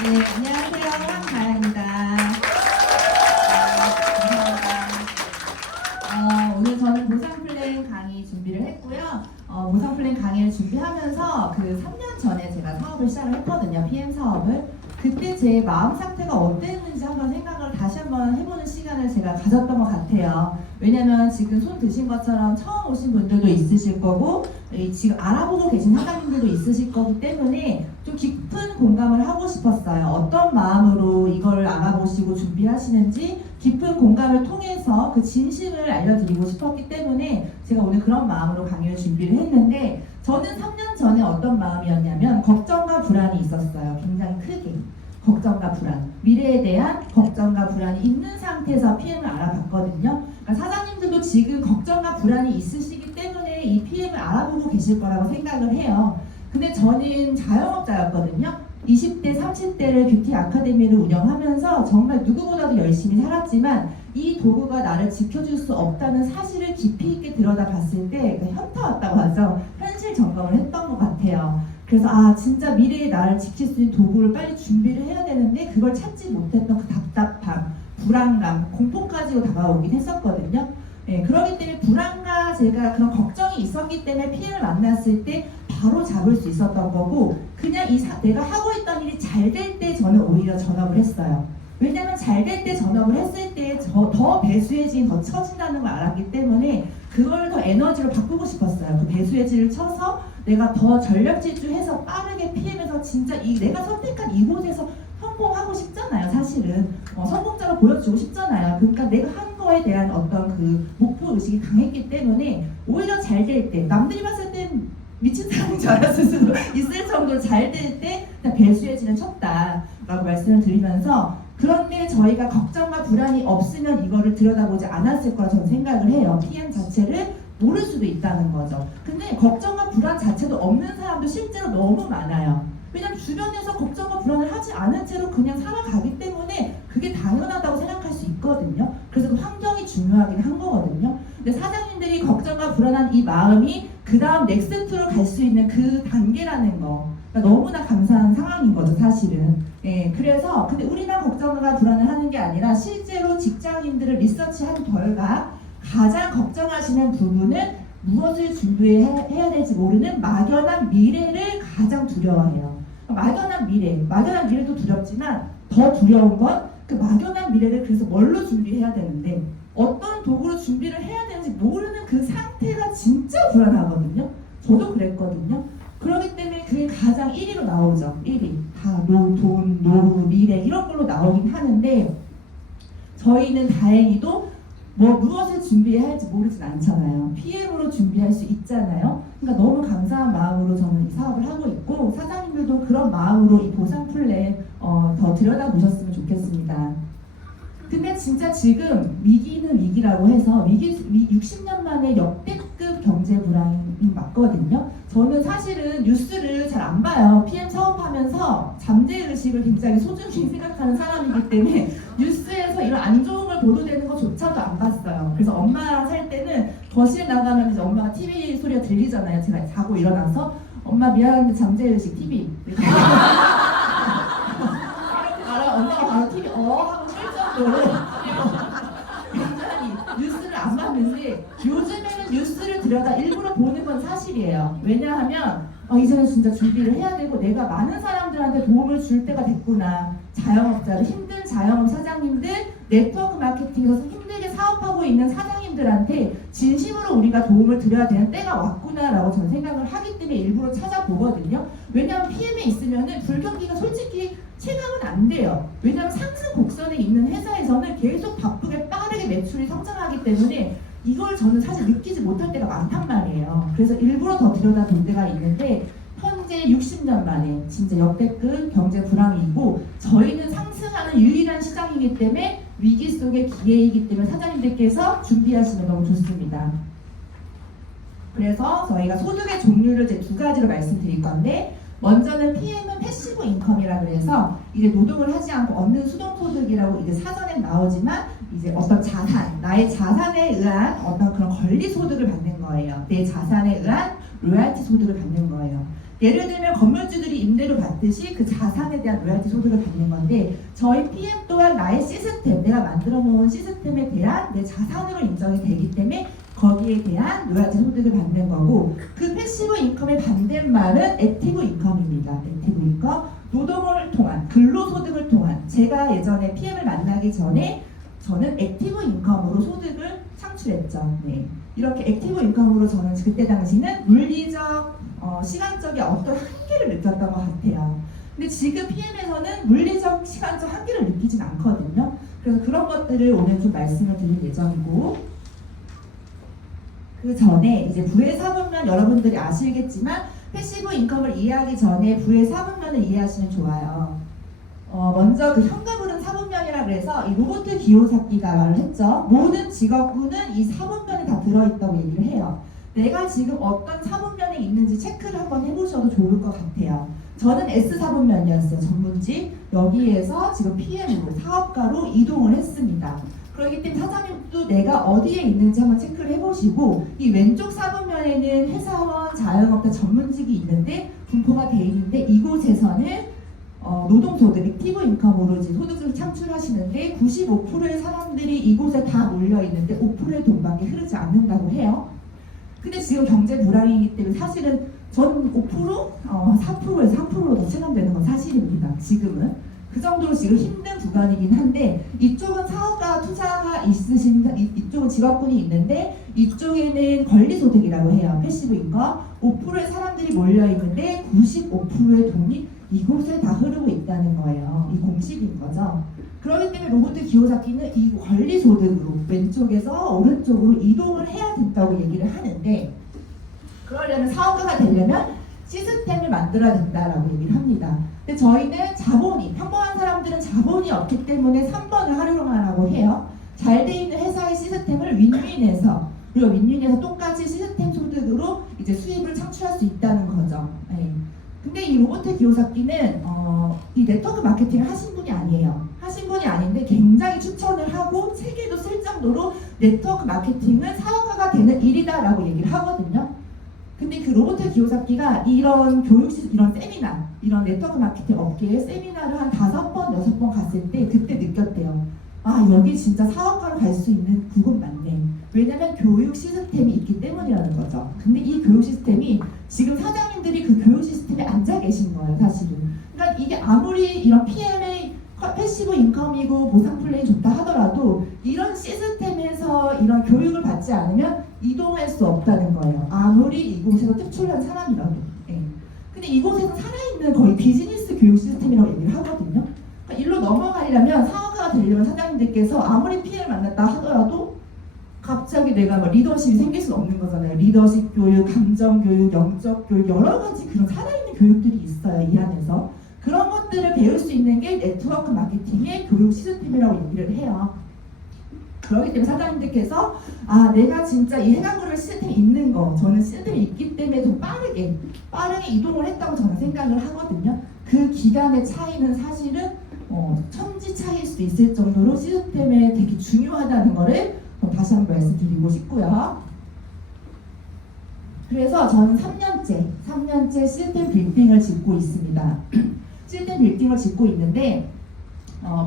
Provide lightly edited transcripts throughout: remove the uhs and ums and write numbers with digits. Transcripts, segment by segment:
네, 안녕하세요. 황가연입니다. 감사합니다. 오늘 저는 보상 플랜 강의 준비를 했고요. 보상 플랜 강의를 준비하면서 그 3년 전에 제가 사업을 시작을 했거든요. PM 사업을. 그때 제 마음 상태가 어땠는지 다시 한번 해보는 시간을 제가 가졌던 것 같아요. 왜냐면 지금 손 드신 것처럼 처음 오신 분들도 있으실 거고 지금 알아보고 계신 사장님들도 있으실 거기 때문에 좀 깊은 공감을 하고 싶었어요. 어떤 마음으로 이걸 알아보시고 준비하시는지 깊은 공감을 통해서 그 진심을 알려드리고 싶었기 때문에 제가 오늘 그런 마음으로 강의를 준비를 했는데, 저는 3년 전에 어떤 마음이었냐면 걱정과 불안이 있었어요. 굉장히 크게. 걱정과 불안, 미래에 대한 걱정과 불안이 있는 상태에서 PM을 알아봤거든요. 그러니까 사장님들도 지금 걱정과 불안이 있으시기 때문에 이 PM을 알아보고 계실 거라고 생각을 해요. 근데 저는 자영업자였거든요. 20대, 30대를 뷰티 아카데미를 운영하면서 정말 누구보다도 열심히 살았지만 이 도구가 나를 지켜줄 수 없다는 사실을 깊이 있게 들여다봤을 때 현타 왔다고 하죠. 현실 점검을 했던 것 같아요. 그래서 진짜 미래의 나를 지킬 수 있는 도구를 빨리 준비를 해야 되는데 그걸 찾지 못했던 그 답답함, 불안감, 공포까지로 다가오긴 했었거든요. 네, 그렇기 때문에 불안과 제가 그런 걱정이 있었기 때문에 PM을 만났을 때 바로 잡을 수 있었던 거고, 그냥 내가 하고 있던 일이 잘 될 때 저는 오히려 전업을 했어요. 왜냐면 잘 될 때 전업을 했을 때 더 배수의 진이 더 쳐진다는 걸 알았기 때문에 그걸 더 에너지로 바꾸고 싶었어요. 그 배수의 진을 쳐서 내가 더 전력 질주해서 빠르게 PM에서 진짜 내가 선택한 이곳에서 성공하고 싶잖아요. 사실은 성공자로 보여주고 싶잖아요. 그러니까 내가 한 거에 대한 어떤 그 목표 의식이 강했기 때문에 오히려 잘 될 때, 남들이 봤을 땐 미친 사람인 줄 알았을 수도 있을 정도로 잘 될 때 배수의 진을 쳤다라고 말씀을 드리면서, 그런데 저희가 걱정과 불안이 없으면 이거를 들여다보지 않았을 거라 저는 생각을 해요. PM 자체를 모를 수도 있다는 거죠. 근데 걱정과 불안 자체도 없는 사람도 실제로 너무 많아요. 왜냐면 주변에서 걱정과 불안을 하지 않은 채로 그냥 살아가기 때문에 그게 당연하다고 생각할 수 있거든요. 그래서 그 환경이 중요하긴 한 거거든요. 근데 사장님들이 걱정과 불안한 이 마음이 그 다음 넥스트로 갈 수 있는 그 단계라는 거, 그러니까 너무나 감사한 상황인 거죠, 사실은. 예, 그래서 근데 우리만 걱정과 불안을 하는 게 아니라 실제로 직장인들을 리서치한 결과 가장 걱정하시는 부분은 무엇을 준비해야 될지 모르는 막연한 미래를 가장 두려워해요. 막연한 미래도 두렵지만 더 두려운 건 그 막연한 미래를 그래서 뭘로 준비해야 되는데 어떤 도구로 준비를 해야 되는지 모르는 그 상태가 진짜 불안하거든요. 저도 그랬거든요. 그렇기 때문에 그게 가장 1위로 나오죠. 1위. 다 돈, 노후, 미래 이런 걸로 나오긴 하는데, 저희는 다행히도 무엇을 준비해야 할지 모르진 않잖아요. PM으로 준비할 수 있잖아요. 그러니까 너무 감사한 마음으로 저는 이 사업을 하고 있고, 사장님들도 그런 마음으로 이 보상 플랜 더 들여다보셨으면 좋겠습니다. 근데 진짜 지금 위기는 위기라고 해서 60년 만에 역대급 경제 불황이 맞거든요. 저는 사실은 뉴스를 잘 안 봐요. PM 사업하면서 잠재의식을 굉장히 소중히 생각하는 사람이기 때문에 뉴스에서 이런 안 좋은 걸 보도되는 것조차도 안 봤어요. 그래서 엄마랑 살 때는 거실 나가면 이제 엄마가 TV 소리가 들리잖아요. 제가 자고 일어나서 엄마 미안한데 잠재의식 TV 이렇게 엄마가 바로 TV 하고 쓸 정도로 굉장히 뉴스를 안 봤는데, 요즘에는 뉴스를 들여다 일부러 보는 건 사실이에요. 왜냐하면 이제는 진짜 준비를 해야 되고 내가 많은 사람들한테 도움을 줄 때가 됐구나. 자영업자들, 힘든 자영업 사장님들, 네트워크 마케팅에서 힘들게 사업하고 있는 사장님들한테 진심으로 우리가 도움을 드려야 되는 때가 왔구나라고 저는 생각을 하기 때문에 일부러 찾아보거든요. 왜냐하면 PM에 있으면은 불경기가 솔직히 체감은 안 돼요. 왜냐하면 상승 곡선에 있는 회사에서는 계속 바쁘게 빠르게 매출이 성장하기 때문에 이걸 저는 사실 느끼지 못할 때가 많단 말이에요. 그래서 일부러 더 들여다볼 때가 있는데, 현재 60년 만에 진짜 역대급 경제 불황이고, 저희는 상승하는 유일한 시장이기 때문에 위기 속의 기회이기 때문에 사장님들께서 준비하시면 너무 좋습니다. 그래서 저희가 소득의 종류를 이제 두 가지로 말씀드릴 건데, 먼저는 PM은 패시브 인컴이라 그래서 이제 노동을 하지 않고 얻는 수동소득이라고 이제 사전에 나오지만 이제 어떤 자산, 나의 자산에 의한 어떤 그런 권리 소득을 받는 거예요. 내 자산에 의한 로얄티 소득을 받는 거예요. 예를 들면 건물주들이 임대료 받듯이 그 자산에 대한 로얄티 소득을 받는 건데 저희 PM 또한 나의 시스템, 내가 만들어 놓은 시스템에 대한 내 자산으로 인정이 되기 때문에 거기에 대한 로얄티 소득을 받는 거고 그 패시브 인컴의 반대말은 액티브 인컴입니다. 액티브 인컴, 노동을 통한, 근로소득을 통한 제가 예전에 PM을 만나기 전에 저는 액티브 인컴으로 소득을 창출했죠. 네. 이렇게 액티브 인컴으로 저는 그때 당시는 물리적, 시간적인 어떤 한계를 느꼈던 것 같아요. 근데 지금 PM에서는 물리적, 시간적 한계를 느끼진 않거든요. 그래서 그런 것들을 오늘 좀 말씀을 드릴 예정이고 그 전에 이제 부의 사분면 여러분들이 아시겠지만 패시브 인컴을 이해하기 전에 부의 사분면을 이해하시면 좋아요. 먼저 그 현금흐름 사분면이라 그래서 이 로봇 기호잡기가 말을 했죠. 모든 직업군은 이 사분면에 다 들어있다고 얘기를 해요. 내가 지금 어떤 사분면에 있는지 체크를 한번 해보셔도 좋을 것 같아요. 저는 S사분면이었어요. 전문직. 여기에서 지금 PM으로 사업가로 이동을 했습니다. 그렇기 때문에 사장님도 내가 어디에 있는지 한번 체크를 해보시고 이 왼쪽 사분면에는 회사원, 자영업자 전문직이 있는데 분포가 돼 있는데 이곳에서는 노동소득, 액티브 인컴으로 이제 소득을 창출하시는데 95%의 사람들이 이곳에 다 몰려 있는데 5%의 돈밖에 흐르지 않는다고 해요. 근데 지금 경제 불황이기 때문에 사실은 전 5%, 4%에서 3%로 더 체감되는 건 사실입니다. 지금은. 그 정도로 지금 힘든 구간이긴 한데 이쪽은 사업가 투자가 있으신 이쪽은 직업군이 있는데 이쪽에는 권리소득이라고 해요. 패시브 인컴 5%의 사람들이 몰려 있는데 95%의 돈이 이곳에 다 흐르고 있다는 거예요. 이 공식인 거죠. 그렇기 때문에 로봇 기호잡기는 이 권리소득으로 왼쪽에서 오른쪽으로 이동을 해야 된다고 얘기를 하는데 그러려면 사업가가 되려면 시스템을 만들어야 된다라고 얘기를 합니다. 근데 저희는 자본이, 평범한 사람들은 자본이 없기 때문에 3번을 활용하라고 해요. 잘 돼 있는 회사의 시스템을 윈윈해서 그리고 윈윈해서 똑같이 시스템 소득으로 이제 수입을 창출할 수 있다는 거죠. 네. 근데 이 로봇 기호잡기는 이 네트워크 마케팅을 하신 분이 아니에요. 하신 분이 아닌데 굉장히 추천을 하고 책에도 쓸 정도로 네트워크 마케팅은 사업가가 되는 일이다라고 얘기를 하거든요. 근데 그 로봇 기호잡기가 이런 이런 세미나, 이런 네트워크 마케팅 업계에 세미나를 한 5번, 6번 갔을 때 그때 느꼈대요. 아, 여기 진짜 사업가로 갈 수 있는 그곳 맞네. 왜냐면 교육 시스템이 있기 때문이라는 거죠. 근데 이 교육 시스템이 지금 사장님들이 그 교육 시스템에 앉아 계신 거예요, 사실은. 그러니까 이게 아무리 이런 PM의 패시브 인컴이고 보상 플랜이 좋다 하더라도 이런 시스템에서 이런 교육을 받지 않으면 이동할 수 없다는 거예요. 아무리 이곳에서 특출난 사람이라도. 예. 근데 이곳에서 살아있는 거의 비즈니스 교육 시스템이라고 얘기를 하거든요. 그러니까 일로 넘어가려면 사업가가 되려면 사장님들께서 아무리 PM을 만났다 하더라도 갑자기 내가 뭐 리더십이 생길 수 없는 거잖아요. 리더십 교육, 감정 교육, 영적 교육 여러 가지 그런 살아있는 교육들이 있어요. 이 안에서. 그런 것들을 배울 수 있는 게 네트워크 마케팅의 교육 시스템이라고 얘기를 해요. 그렇기 때문에 사장님들께서 아 내가 진짜 이 해강그룹 시스템이 있는 거 저는 시스템이 있기 때문에 좀 빠르게 이동을 했다고 저는 생각을 하거든요. 그 기간의 차이는 사실은 천지 차이일 수 있을 정도로 시스템에 되게 중요하다는 거를 다시 한번 말씀드리고 싶고요. 그래서 저는 3년째 시스템 빌딩을 짓고 있습니다. 시스템 빌딩을 짓고 있는데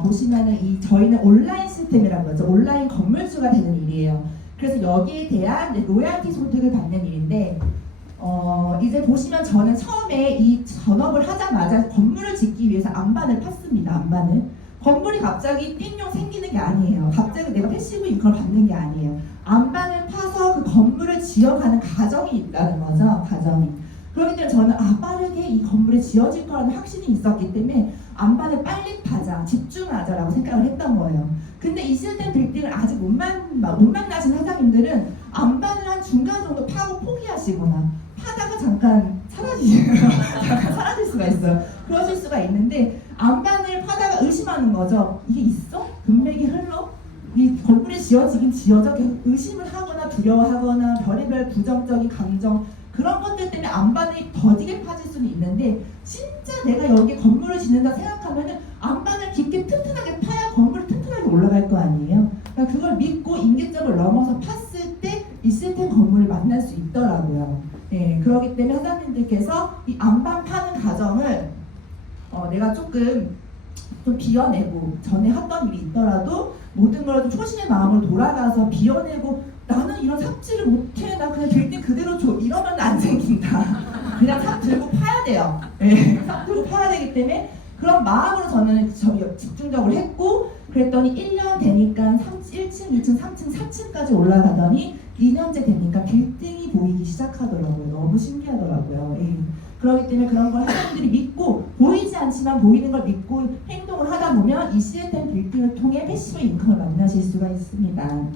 보시면은 저희는 온라인 시스템이라고 하죠. 온라인 건물주가 되는 일이에요. 그래서 여기에 대한 로얄티 소득을 받는 일인데 이제 보시면 저는 처음에 이 전업을 하자마자 건물을 짓기 위해서 안반을 팠습니다. 안반을. 건물이 갑자기 띵용 생기는 게 아니에요. 갑자기 내가 패시브 인컴을 받는 게 아니에요. 안반을 파서 그 건물을 지어가는 과정이 있다는 거죠. 과정이. 그렇기 때문에 저는 빠르게 이 건물이 지어질 거라는 확신이 있었기 때문에 안반을 빨리 파자, 집중하자라고 생각을 했던 거예요. 근데 이 시스템 빌딩을 아직 못 만나신 사장님들은 안반을 한 중간 정도 파고 포기하시거나 파다가 잠깐 사라질 수가 있어요. 그러실 수가 있는데 안반을 파다가 의심하는 거죠. 이게 있어? 금맥이 흘러? 이 건물이 지어지긴 지어져 의심을 하거나 두려워하거나 별의별 부정적인 감정 그런 것들 때문에 안반이 더디게 파질 수는 있는데 진짜 내가 여기 건물을 짓는다 생각하면은 안반을 깊게 튼튼하게 파야 건물이 튼튼하게 올라갈 거 아니에요. 그러니까 그걸 믿고 인계점을 넘어서 팠을 때 이 시스템 건물을 만날 수 있더라고요. 네, 그렇기 때문에 사장님들께서 이 안반 파는 과정을 내가 조금 좀 비워내고 전에 했던 일이 있더라도 모든 걸 좀 초심의 마음으로 돌아가서 비워내고 나는 이런 삽질을 못해 나 그냥 빌딩 그대로 줘 이러면 안 생긴다. 그냥 삽 들고 파야 돼요. 네, 삽 들고 파야 되기 때문에 그런 마음으로 저는 집중적으로 했고 그랬더니 1년 되니까 1층, 2층, 3층, 4층까지 올라가더니 2년째 되니까 빌딩이 보이기 시작하더라고요. 너무 신기하더라고요. 예. 그렇기 때문에 그런 걸 사람들이 믿고 보이지 않지만 보이는 걸 믿고 행동을 하다 보면 이 시스템 빌딩을 통해 패시브 인컴을 만나실 수가 있습니다.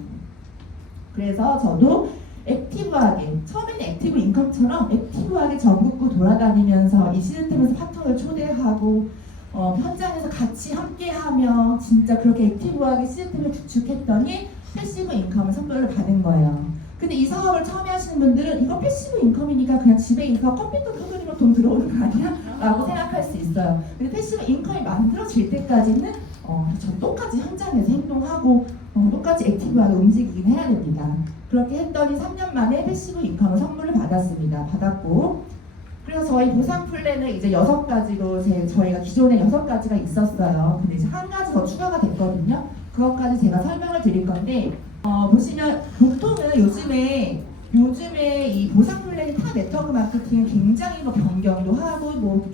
그래서 저도 액티브하게 처음에는 액티브 인컴처럼 액티브하게 전국구 돌아다니면서 이 시스템에서 파트너를 초대하고 현장에서 같이 함께하며 진짜 그렇게 액티브하게 시스템을 구축했더니 패시브 인컴을 선별을 받은 거예요. 근데 이 사업을 처음에 하시는 분들은 이거 패시브 인컴이니까 그냥 집에 있어 컴퓨터 두드리면 돈 들어오는 거 아니야? 라고 생각할 수 있어요. 근데 패시브 인컴이 만들어질 때까지는 저 똑같이 현장에서 행동하고 똑같이 액티브하게 움직이긴 해야 됩니다. 그렇게 했더니 3년 만에 패시브 인컴을 선물을 받았고 그래서 저희 보상 플랜은 이제 6가지로 저희가 기존에 6가지가 있었어요. 근데 이제 한 가지 더 추가가 됐거든요. 그것까지 제가 설명을 드릴 건데 보시면 보통은 요즘에 이 보상 플랜이 타 네트워크 마케팅은 굉장히 변경도 하고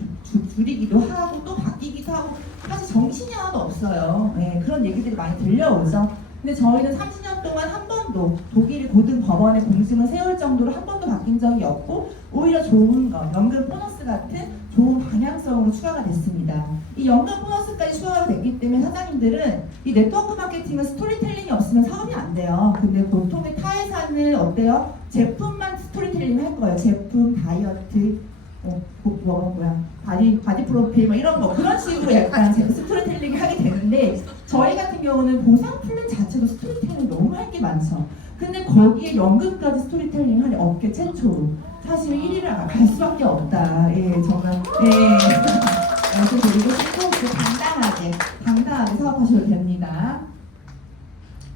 줄이기도 하고 또 바뀌기도 하고 사실 정신이 하나도 없어요. 네, 그런 얘기들이 많이 들려오죠. 근데 저희는 30년 동안 한 번도 독일 고등 법원에 공증을 세울 정도로 한 번도 바뀐 적이 없고 오히려 좋은 거, 연금 보너스 같은 좋은 방향성으로 추가가 됐습니다. 이 연금 보너스까지 추가가 됐기 때문에 사장님들은 이 네트워크 마케팅은 스토리텔링이 없으면 사업이 안 돼요. 근데 보통의 타 회사는 어때요? 제품만 스토리텔링 할 거예요. 제품, 다이어트, 바디 프로필 이런 거 그런 식으로 약간 스토리텔링을 하게 되는데 저희 같은 경우는 보상 플랜 자체도 스토리텔링 너무 할 게 많죠. 근데 거기에 연금까지 스토리텔링 하는 업계 최초로 사실 1위를 갈 수밖에 없다. 예, 정말 그리고 당당하게 사업하셔도 됩니다.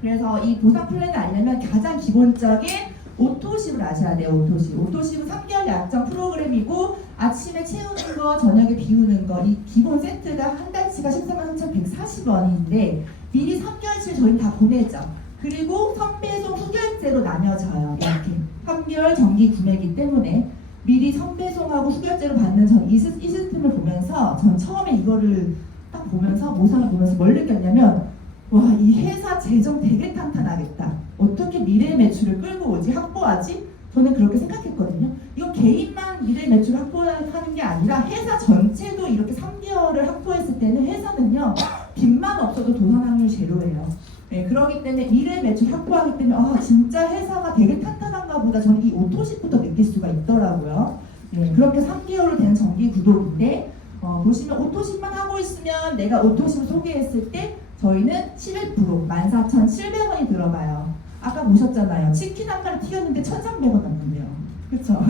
그래서 이 보상 플랜을 알려면 가장 기본적인 오토십을 아셔야 돼요. 오토십은 3개월 약정 프로그램이고 아침에 채우는 거, 저녁에 비우는 거 이 기본 세트가 한 달치가 143,140원인데 미리 3개월치를 저희는 다 보내죠. 그리고 선배송 후결제로 나뉘어져요. 이렇게 3개월 정기 구매이기 때문에 미리 선배송하고 후결제로 받는 이 시스템을 보면서 전 처음에 이거를 딱 보면서 모상을 보면서 뭘 느꼈냐면 와, 이 회사 재정 되게 탄탄하겠다. 어떻게 미래 매출을 끌고 오지? 확보하지? 저는 그렇게 생각했거든요. 이건 개인만 미래 매출 확보하는 게 아니라 회사 전체도 이렇게 3개월을 확보했을 때는 회사는요 빚만 없어도 도산 확률 제로예요. 네, 그렇기 때문에 미래 매출 확보하기 때문에 진짜 회사가 되게 탄탄한가 보다 저는 이 오토십부터 느낄 수가 있더라고요. 네, 그렇게 3개월로 된 정기 구독인데 보시면 오토십만 하고 있으면 내가 오토십 소개했을 때 저희는 11% 14,700원이 들어가요. 아까 보셨잖아요. 치킨 한 마리 튀겼는데 1,300원 남는데요. 그렇죠?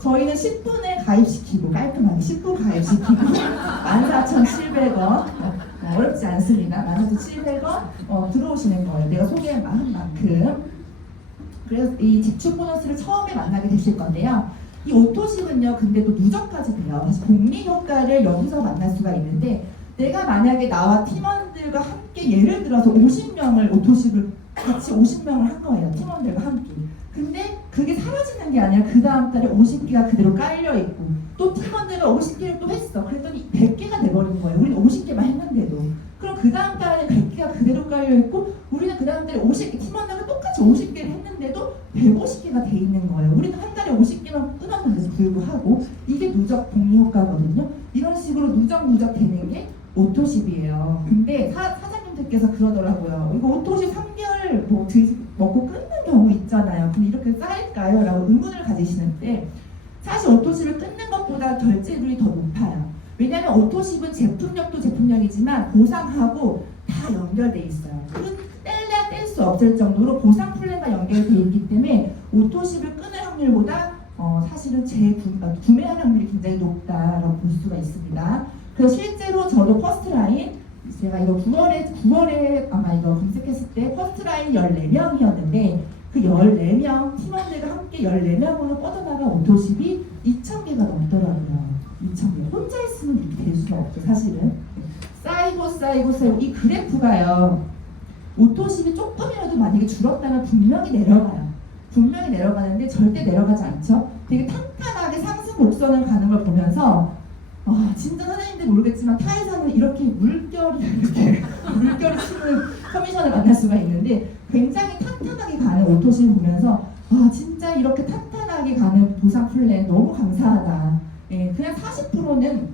저희는 10분에 가입시키고 깔끔하게 10분 가입시키고 14,700원 어렵지 않습니다. 14,700원 들어오시는 거예요. 내가 소개한 만큼. 그래서 이 지출 보너스를 처음에 만나게 되실 건데요. 이 오토십은요, 근데 또 누적까지 돼요. 사실 복리 효과를 여기서 만날 수가 있는데 내가 만약에 나와 팀원들과 함께 예를 들어서 50명을 오토십을 같이 50명을 한 거예요. 팀원들과 함께. 근데 그게 사라지는 게 아니라 그 다음 달에 50개가 그대로 깔려있고 또 팀원들과 50개를 또 했어. 그랬더니 100개가 돼버린 거예요. 우리는 50개만 했는데도. 그럼 그 다음 달에 100개가 그대로 깔려있고 우리는 그 다음 달에 50개, 팀원들과 똑같이 50개를 했는데도 150개가 돼 있는 거예요. 우리는 한 달에 50개만 끊었는데도 불구하고 이게 누적 복리 효과거든요. 이런 식으로 누적 되는 게 오토십이에요. 근데 사장님들께서 그러더라고요. 이거 오토십 3개월 먹고 끊는 경우 있잖아요. 근데 이렇게 쌓일까요? 라고 의문을 가지시는데 사실 오토십을 끊는 것보다 결제율이 더 높아요. 왜냐하면 오토십은 제품력도 제품력이지만 보상하고 다 연결돼 있어요. 뗄래야 뗄 수 없을 정도로 보상 플랜과 연결돼 있기 때문에 오토십을 끊을 확률보다 사실은 구매할 확률이 굉장히 높다라고 볼 수가 있습니다. 그래서 실제로 저도 퍼스트라인 제가 이거 9월에 아마 이거 검색했을 때 퍼스트라인 14명이었는데 그 14명 팀원들과 함께 14명으로 뻗어나간 오토십이 2,000개가 넘더라고요. 2,000개. 혼자 있으면 이렇게 될 수는 없죠, 사실은. 쌓이고 이 그래프가요. 오토십이 조금이라도 만약에 줄었다면 분명히 내려가요. 분명히 내려가는데 절대 내려가지 않죠. 되게 탄탄하게 상승 곡선을 가는 걸 보면서 진짜 선생님들 모르겠지만 타회사는 이렇게 물결이 치는 커미션을 만날 수가 있는데 굉장히 탄탄하게 가는 오토십을 보면서 진짜 이렇게 탄탄하게 가는 보상 플랜 너무 감사하다. 예, 그냥 40%는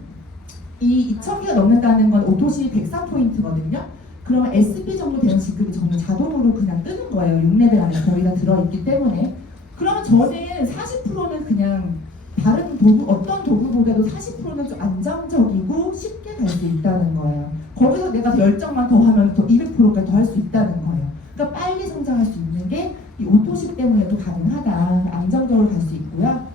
이 2,000개가 넘는다는 건 오토십이 103포인트거든요. 그러면 SP 정도 되는 직급이 저는 자동으로 그냥 뜨는 거예요. 6레벨 안에 거의 다 들어있기 때문에. 그러면 저는 40%는 그냥 다른 도구, 어떤 도구보다도 40%는 좀 안정적이고 쉽게 갈 수 있다는 거예요. 거기서 내가 열정만 더 하면 더 200%까지 더 할 수 있다는 거예요. 그러니까 빨리 성장할 수 있는 게 이 오토십 때문에도 가능하다. 안정적으로 갈 수 있고요.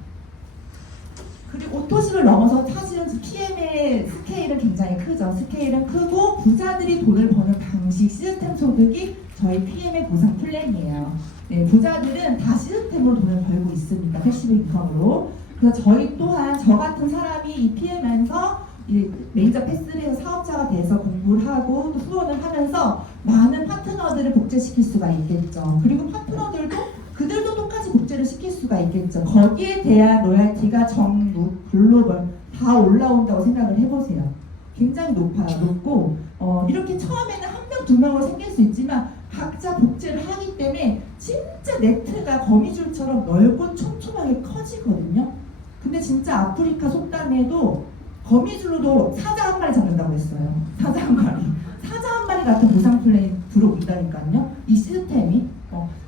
그리고 오토십을 넘어서 사실은 PM의 스케일은 굉장히 크죠. 스케일은 크고 부자들이 돈을 버는 방식, 시스템 소득이 저희 PM의 보상 플랜이에요. 네, 부자들은 다 시스템으로 돈을 벌고 있습니다. 패시브 인컴으로. 그래서 저희 또한 저 같은 사람이 이 PM에서 이 메이저 패스를 해서 사업자가 돼서 공부를 하고 또 후원을 하면서 많은 파트너들을 복제시킬 수가 있겠죠. 그리고 파트너들도 그들도 똑같이 복제를 시킬 수가 있겠죠. 거기에 대한 로얄티가 정부, 글로벌 다 올라온다고 생각을 해보세요. 굉장히 높고 이렇게 처음에는 한 명, 두 명으로 생길 수 있지만 각자 복제를 하기 때문에 진짜 네트가 거미줄처럼 넓고 촘촘하게 커지거든요. 근데 진짜 아프리카 속담에도 거미줄로도 사자 한 마리 잡는다고 했어요. 사자 한 마리 같은 보상 플랜이 들어온다니까요. 이 시스템이.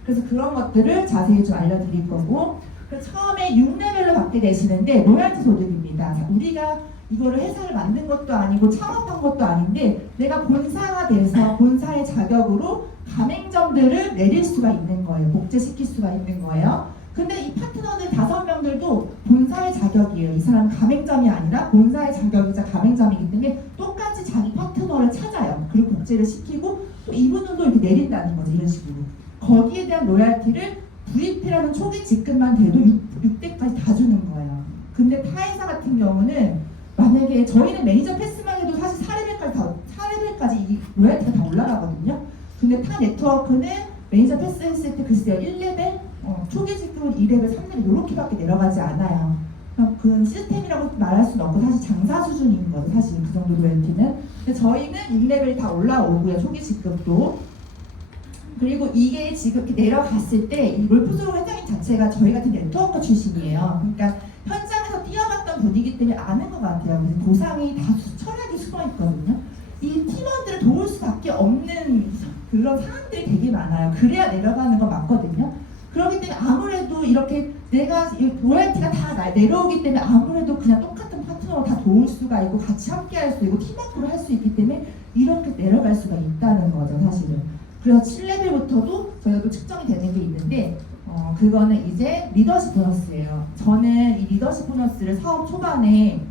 그래서 그런 것들을 자세히 좀 알려드릴 거고, 처음에 6레벨을 받게 되시는데 로얄티 소득입니다. 자, 우리가 이거를 회사를 만든 것도 아니고 창업한 것도 아닌데 내가 본사가 돼서 본사의 자격으로 가맹점들을 내릴 수가 있는 거예요. 복제시킬 수가 있는 거예요. 근데 이 파트너들 5명들도 본사의 자격이에요. 이 사람은 가맹점이 아니라 본사의 자격이자 가맹점이기 때문에 똑같이 자기 파트너를 찾아요. 그리고 복제를 시키고 또 이분들도 이렇게 내린다는 거죠. 이런 식으로. 거기에 대한 로얄티를 VP라는 초기 직급만 돼도 6대까지 다 주는 거예요. 근데 타회사 같은 경우는 만약에 저희는 매니저 패스만 해도 사실 4레벨까지 이 로얄티가 다 올라가거든요. 근데 타 네트워크는 매니저 패스 했을 때 글쎄요 1레벨, 초기 직급은 2레벨, 3레벨 이렇게밖에 내려가지 않아요. 그 시스템이라고 말할 수는 없고 사실 장사 수준인 거죠. 사실 그 정도 로얄티는. 근데 저희는 6레벨이 다 올라오고요. 초기 직급도. 그리고 이게 지금 이렇게 내려갔을 때 이 롤프스로 회장님 자체가 저희 같은 네트워커 출신이에요. 그러니까 현장에서 뛰어갔던 분이기 때문에 아는 것 같아요. 그래서 보상이 다 철학이 숨어있거든요. 이 팀원들을 도울 수밖에 없는 그런 상황들이 되게 많아요. 그래야 내려가는 건 맞거든요. 그렇기 때문에 아무래도 이렇게 내가 로얄티가 다 내려오기 때문에 아무래도 그냥 똑같은 파트너로 다 도울 수가 있고 같이 함께 할 수 있고 팀워크로 할 수 있기 때문에 이렇게 내려갈 수가 있다는 거죠, 사실은. 그래서 7레벨부터도 저희가 또 측정이 되는 게 있는데 그거는 이제 리더십 보너스예요. 저는 이 리더십 보너스를 사업 초반에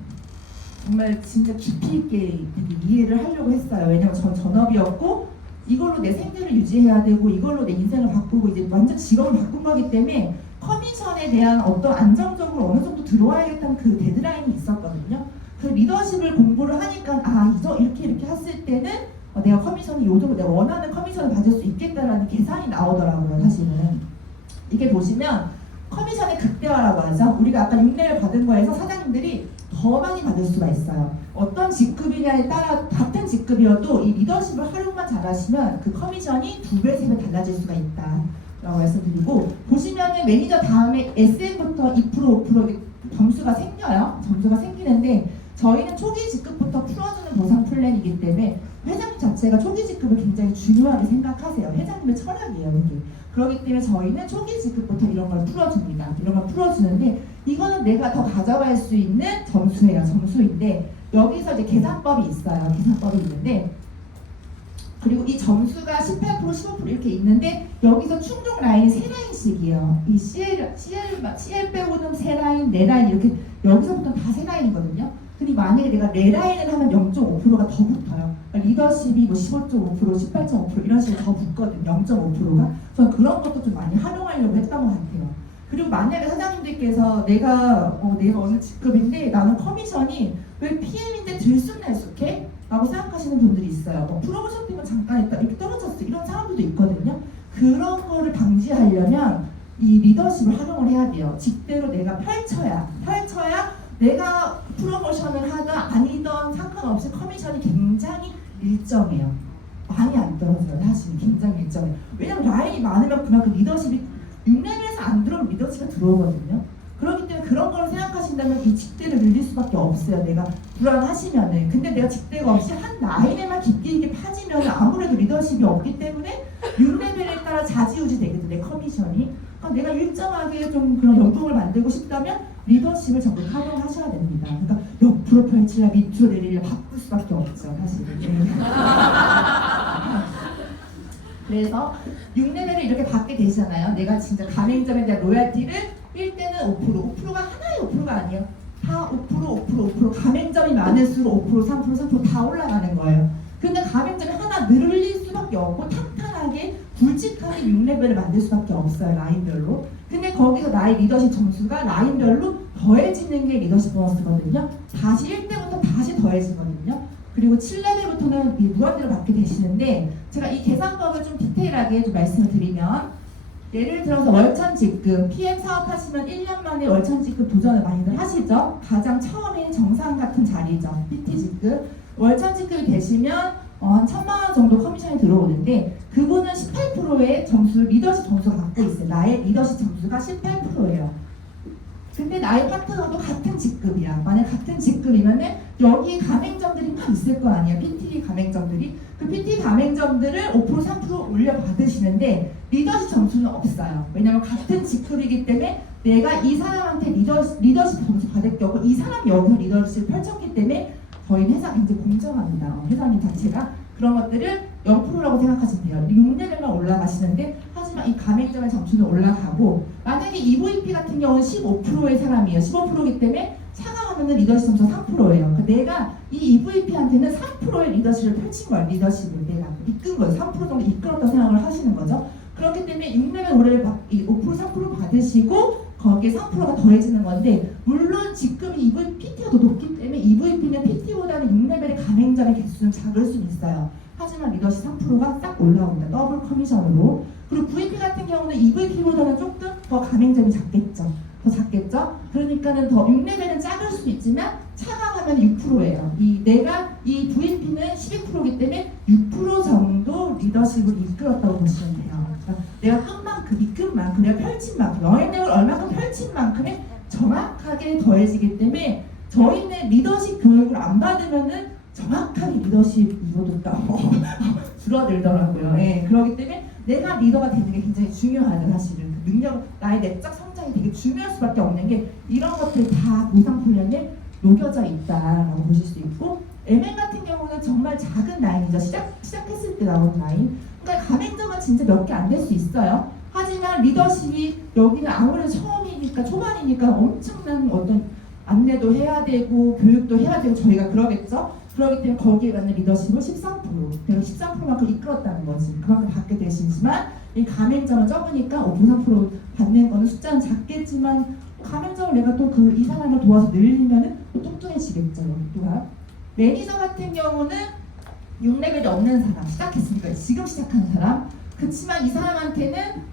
정말 진짜 깊이 있게 되게 이해를 하려고 했어요. 왜냐면 전 전업이었고 이걸로 내 생계를 유지해야 되고 이걸로 내 인생을 바꾸고 이제 완전 직업을 바꾼 거기 때문에 커미션에 대한 어떤 안정적으로 어느 정도 들어와야겠다는 그 데드라인이 있었거든요. 그 리더십을 공부를 하니까 이렇게 했을 때는 내가 커미션이 요 정도 내가 원하는 커미션을 받을 수 있겠다라는 계산이 나오더라고요. 사실은 이게 보시면 커미션의 극대화라고 하죠. 우리가 아까 6레벨 받은 거에서 사장님들이 더 많이 받을 수가 있어요. 어떤 직급이냐에 따라 같은 직급이어도 이 리더십을 활용만 잘하시면 그 커미션이 2배, 3배 달라질 수가 있다 라고 말씀드리고, 보시면은 매니저 다음에 SM부터 2%, 5% 점수가 생겨요. 점수가 생기는데 저희는 초기 직급부터 풀어주는 보상 플랜이기 때문에 회장님 자체가 초기 직급을 굉장히 중요하게 생각하세요. 회장님의 철학이에요, 이게. 그렇기 때문에 저희는 초기 직급부터 이런 걸 풀어줍니다. 이런 걸 풀어주는데 이거는 내가 더 가져갈 수 있는 점수예요. 점수인데 여기서 이제 계산법이 있어요. 계산법이 있는데 그리고 이 점수가 18%, 15% 이렇게 있는데 여기서 충족 라인이 3라인씩이에요. 이 CL 빼고는 3라인, 4라인 이렇게 여기서부터 다 3라인이거든요. 근데 만약에 내가 레라인을 하면 0.5%가 더 붙어요. 그러니까 리더십이 뭐 15.5%, 18.5% 이런 식으로 더 붙거든요. 0.5%가. 저는 그런 것도 좀 많이 활용하려고 했던 것 같아요. 그리고 만약에 사장님들께서 내가 어느 직급인데 나는 커미션이 왜 PM인데 들쑥날쑥해? 라고 생각하시는 분들이 있어요. 프로모션 때문에 잠깐 있다 이렇게 떨어졌어 이런 사람들도 있거든요. 그런 거를 방지하려면 이 리더십을 활용을 해야 돼요. 직대로 내가 펼쳐야 내가 프로모션을 하든 아니든 상관없이 커미션이 굉장히 일정해요. 많이 안 떨어져요. 사실 굉장히 일정해요. 왜냐면 라인이 많으면 그만큼 리더십이 6레벨에서 안 들어오면 리더십이 들어오거든요. 그렇기 때문에 그런 걸 생각하신다면 이 직대를 늘릴 수밖에 없어요. 내가 불안하시면은. 근데 내가 직대가 없이 한 라인에만 깊게 있게 파지면 아무래도 리더십이 없기 때문에 6레벨에 따라 좌지우지 되거든요. 내 커미션이. 그러니까 내가 일정하게 좀 그런 연봉을 만들고 싶다면 리더십을 적극 활용하셔야 됩니다. 그러니까 옆으로 펼치려 밑으로 내리려 바꿀 수밖에 없죠. 사실은. 그래서 6레벨을 이렇게 받게 되잖아요. 내가 진짜 가맹점에 대한 로얄티를 1대는 5%가 하나의 5%가 아니에요. 다 5%, 가맹점이 많을수록 5%, 3% 다 올라가는 거예요. 근데 가맹점이 하나 늘릴 수밖에 없고 탄탄하게 굵직하게 6레벨을 만들 수밖에 없어요. 라인별로. 근데 거기서 나의 리더십 점수가 라인별로 더해지는 게 리더십 보너스거든요. 다시 1대부터 다시 더해지거든요. 그리고 7레벨부터는 무한대로 받게 되시는데 제가 이 계산법을 좀 디테일하게 좀 말씀을 드리면 예를 들어서 월천 직급 PM 사업하시면 1년 만에 월천 직급 도전을 많이들 하시죠. 가장 처음에 정상 같은 자리죠. PT 직급 월천 직급이 되시면 한 1,000만 원 정도 커미션이 들어오는데 그분은 18%의 점수 리더십 점수가 갖고 있어요. 나의 리더십 점수가 18%예요. 근데 나의 파트너도 같은 직급이야. 만약 같은 직급이면은 여기 가맹점들이 막 있을 거 아니야. PT 가맹점들이. 그 PT 가맹점들을 5% 3% 올려 받으시는데 리더십 점수는 없어요. 왜냐면 같은 직급이기 때문에 내가 이 사람한테 리더십 점수 받을 게 없고 이 사람이 여기서 리더십을 펼쳤기 때문에 저희 회사 굉장히 공정합니다. 회사님 자체가 그런 것들을 0%라고 생각하시면 돼요. 6레벨만 올라가시는데 하지만 이 가맹점의 점수는 올라가고 만약에 EVP 같은 경우는 15%의 사람이에요. 15%이기 때문에 차강하면 리더십 점수 3%예요. 그러니까 내가 이 EVP한테는 3%의 리더십을 펼친 거예요. 리더십을 내가 이끈 거예요. 3% 정도 이끌었다 생각을 하시는 거죠. 그렇기 때문에 6레벨 5레벨 5% 3% 받으시고 거기에 3%가 더해지는 건데 물론 지금 PT가 더 높기 때문에 EVP는 PT보다는 6레벨의 가맹점의 개수는 작을 수는 있어요. 하지만 리더십 3%가 딱 올라옵니다. 더블 커미션으로. 그리고 VP 같은 경우는 EVP보다는 조금 더 가맹점이 작겠죠. 더 작겠죠? 그러니까는 더 6레벨은 작을 수도 있지만 차강하면 6%예요. 내가 이 VP는 12%이기 때문에 6% 정도 리더십을 이끌었다고 보시면 돼요. 그러니까 내가 끈 만큼, 이끈 만큼, 내가 펼친 만큼, 영향력을 얼마큼 펼친 만큼에 정확하게 더해지기 때문에 저희는 리더십 교육을 안 받으면은 정확하게 리더십 이거도 줄어들더라고요. 예, 그렇기 때문에 내가 리더가 되는 게 굉장히 중요하죠. 사실은 그 능력, 나의 내적 성장이 되게 중요할 수밖에 없는 게 이런 것들이 다 보상 훈련에 녹여져 있다라고 보실 수 있고 MM 같은 경우는 정말 작은 라인이죠. 시작했을 때 나온 라인. 그러니까 가맹점은 진짜 몇 개 안 될 수 있어요. 하지만 리더십이 여기는 아무래도 처음이니까 초반이니까 엄청난 어떤 안내도 해야 되고 교육도 해야 되고 저희가 그러겠죠. 그렇기 때문에 거기에 맞는 리더십을 13%, 내가 13%만큼 이끌었다는 거지. 그만큼 받게 되시지만 이 가맹점은 적으니까 5%, 3% 받는 거는 숫자는 작겠지만 가맹점을 내가 또 이 사람을 도와서 늘리면은 또 똑똑해지겠죠. 또한 매니저 같은 경우는 6레벨이 없는 사람, 시작했으니까 지금 시작한 사람. 그렇지만 이 사람한테는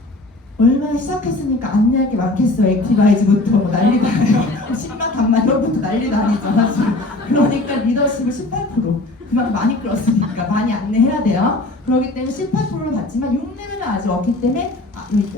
얼마나 시작했으니까 안내할 게 많겠어요. 액티바이즈부터 뭐 난리도 아니에요. 10만 단만 이런 것도 난리도 아니죠. 사실. 그러니까 리더십을 18% 그만큼 많이 끌었으니까 많이 안내해야 돼요. 그렇기 때문에 18%를 받지만 6레벨은 아직 없기 때문에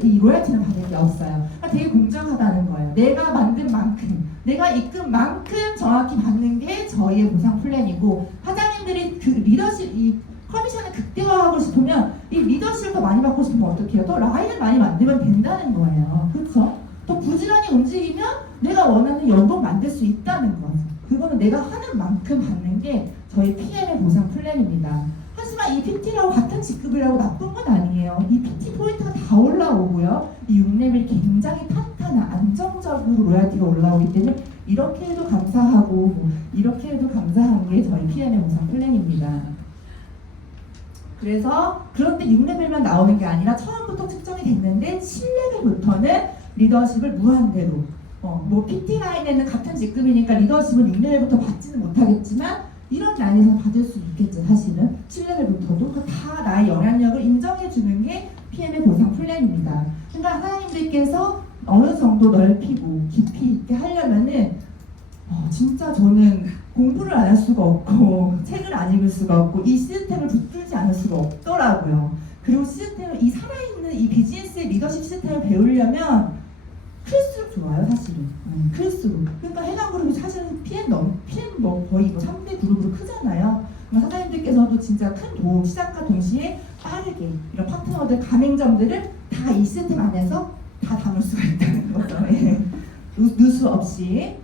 이 로얄티는 받을 게 없어요. 그러니까 되게 공정하다는 거예요. 내가 만든 만큼, 내가 이끈 만큼 정확히 받는 게 저희의 보상 플랜이고 사장님들이 그 리더십, 이 커미션을 극대화하고 싶으면 이 리더십을 더 많이 받고 싶으면 어떻게 해요? 더 라인을 많이 만들면 된다는 거예요. 그렇죠? 더 부지런히 움직이면 내가 원하는 연봉 만들 수 있다는 거죠. 그거는 내가 하는 만큼 받는 게 저희 PM의 보상 플랜입니다. 하지만 이 PT라고 같은 직급이라고 나쁜 건 아니에요. 이 PT 포인트가 다 올라오고요. 이 6레벨이 굉장히 탄탄한 안정적으로 로얄티가 올라오기 때문에 이렇게 해도 감사하고 뭐 이렇게 해도 감사한 게 저희 PM의 보상 플랜입니다. 그래서 그럴 때 6레벨만 나오는 게 아니라 처음부터 측정이 됐는데 7레벨부터는 리더십을 무한대로 뭐 PT 라인에는 같은 직급이니까 리더십은 6레벨부터 받지는 못하겠지만 이런 라인에서 받을 수 있겠죠. 사실은 7레벨부터도 다 나의 영향력을 인정해주는 게 PM의 보상 플랜입니다. 그러니까 하나님들께서 어느 정도 넓히고 깊이 있게 하려면은 진짜 저는 공부를 안 할 수가 없고 책을 안 읽을 수가 없고 이 시스템을 붙들지 않을 수가 없더라고요. 그리고 시스템을 이 살아있는 이 비즈니스의 리더십 시스템을 배우려면 클수록 좋아요, 사실은. 클수록. 그러니까 해당 그룹이 사실은 PM 뭐 거의 뭐 3대 그룹으로 크잖아요. 사장님들께서도 진짜 큰 도움, 시작과 동시에 빠르게 이런 파트너들, 가맹점들을 다 이 시스템 안에서 다 담을 수가 있다는 거죠. 누수 없이.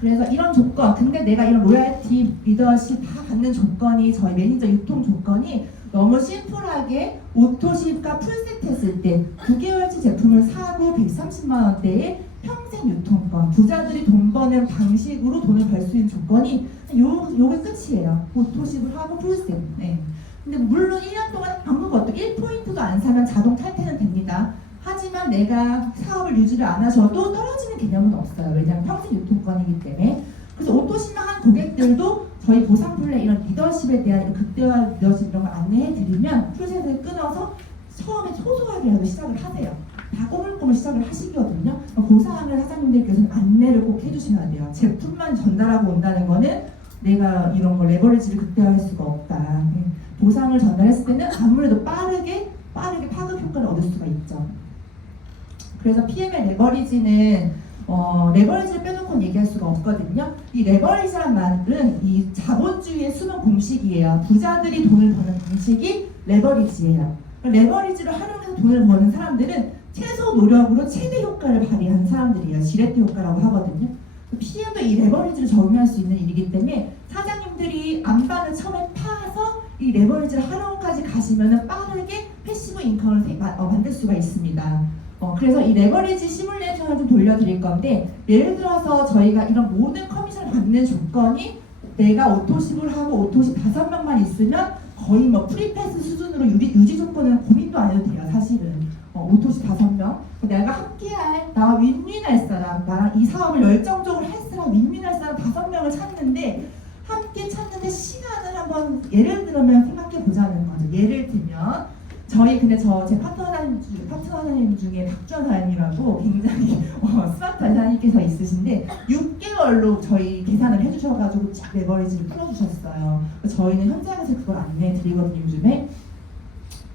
그래서 이런 조건, 근데 내가 이런 로얄티, 리더십 다 갖는 조건이 저희 매니저 유통 조건이 너무 심플하게 오토십과 풀셋 했을 때 9개월치 제품을 사고 130만 원대의 평생 유통권, 부자들이 돈 버는 방식으로 돈을 벌 수 있는 조건이 요게 끝이에요. 오토십을 하고 풀셋. 네. 근데 물론 1년 동안 아무것도 1포인트도 안 사면 자동 탈퇴는 됩니다. 하지만 내가 사업을 유지를 안 하셔도 떨어지는 개념은 없어요. 왜냐하면 평생 유통권이기 때문에. 그래서 오토십만 한 고객들도 저희 보상 플랜 이런 리더십에 대한 극대화 리더십 이런 걸 안내해 드리면 풀셋을 끊어서 처음에 소소하게라도 시작을 하세요. 다 꼬물꼬물 시작을 하시거든요. 그 사항을 사장님들께서는 안내를 꼭 해주셔야 돼요. 제품만 전달하고 온다는 거는 내가 이런 거 레버리지를 극대화할 수가 없다. 보상을 전달했을 때는 아무래도 빠르게 파급 효과를 얻을 수가 있죠. 그래서 PM의 레버리지는 레버리지를 빼놓고는 얘기할 수가 없거든요. 이 레버리지란 말은 이 자본주의의 수능 공식이에요. 부자들이 돈을 버는 방식이 레버리지예요. 레버리지를 활용해서 돈을 버는 사람들은 최소 노력으로 최대 효과를 발휘하는 사람들이에요. 지레트 효과라고 하거든요. PM도 이 레버리지를 적용할 수 있는 일이기 때문에 사장님들이 안반을 처음에 파서 이 레버리지를 활용까지 가시면 빠르게 패시브 인컴을 만들 수가 있습니다. 그래서 이 레버리지 시뮬레이션을 좀 돌려드릴 건데 예를 들어서 저희가 이런 모든 커미션을 받는 조건이 내가 오토십을 하고 오토십 5명만 있으면 거의 뭐 프리패스 수준으로 유지 조건은 고민도 안 해도 돼요. 사실은 오토십 5명 내가 함께할 나와 윈윈할 사람 나랑 이 사업을 열정적으로 할 사람 윈윈할 사람 5명을 찾는데 함께 찾는데 시간을 한번 예를 들면 생각해 보자는 거죠. 예를 들면 근데 제 파트너님 중에 박주환 사장님이라고 굉장히 스마트한 사장님께서 있으신데 6개월로 저희 계산을 해주셔가지고 쫙 레버리지를 풀어주셨어요. 저희는 현장에서 그걸 안내해 드리거든요, 요즘에.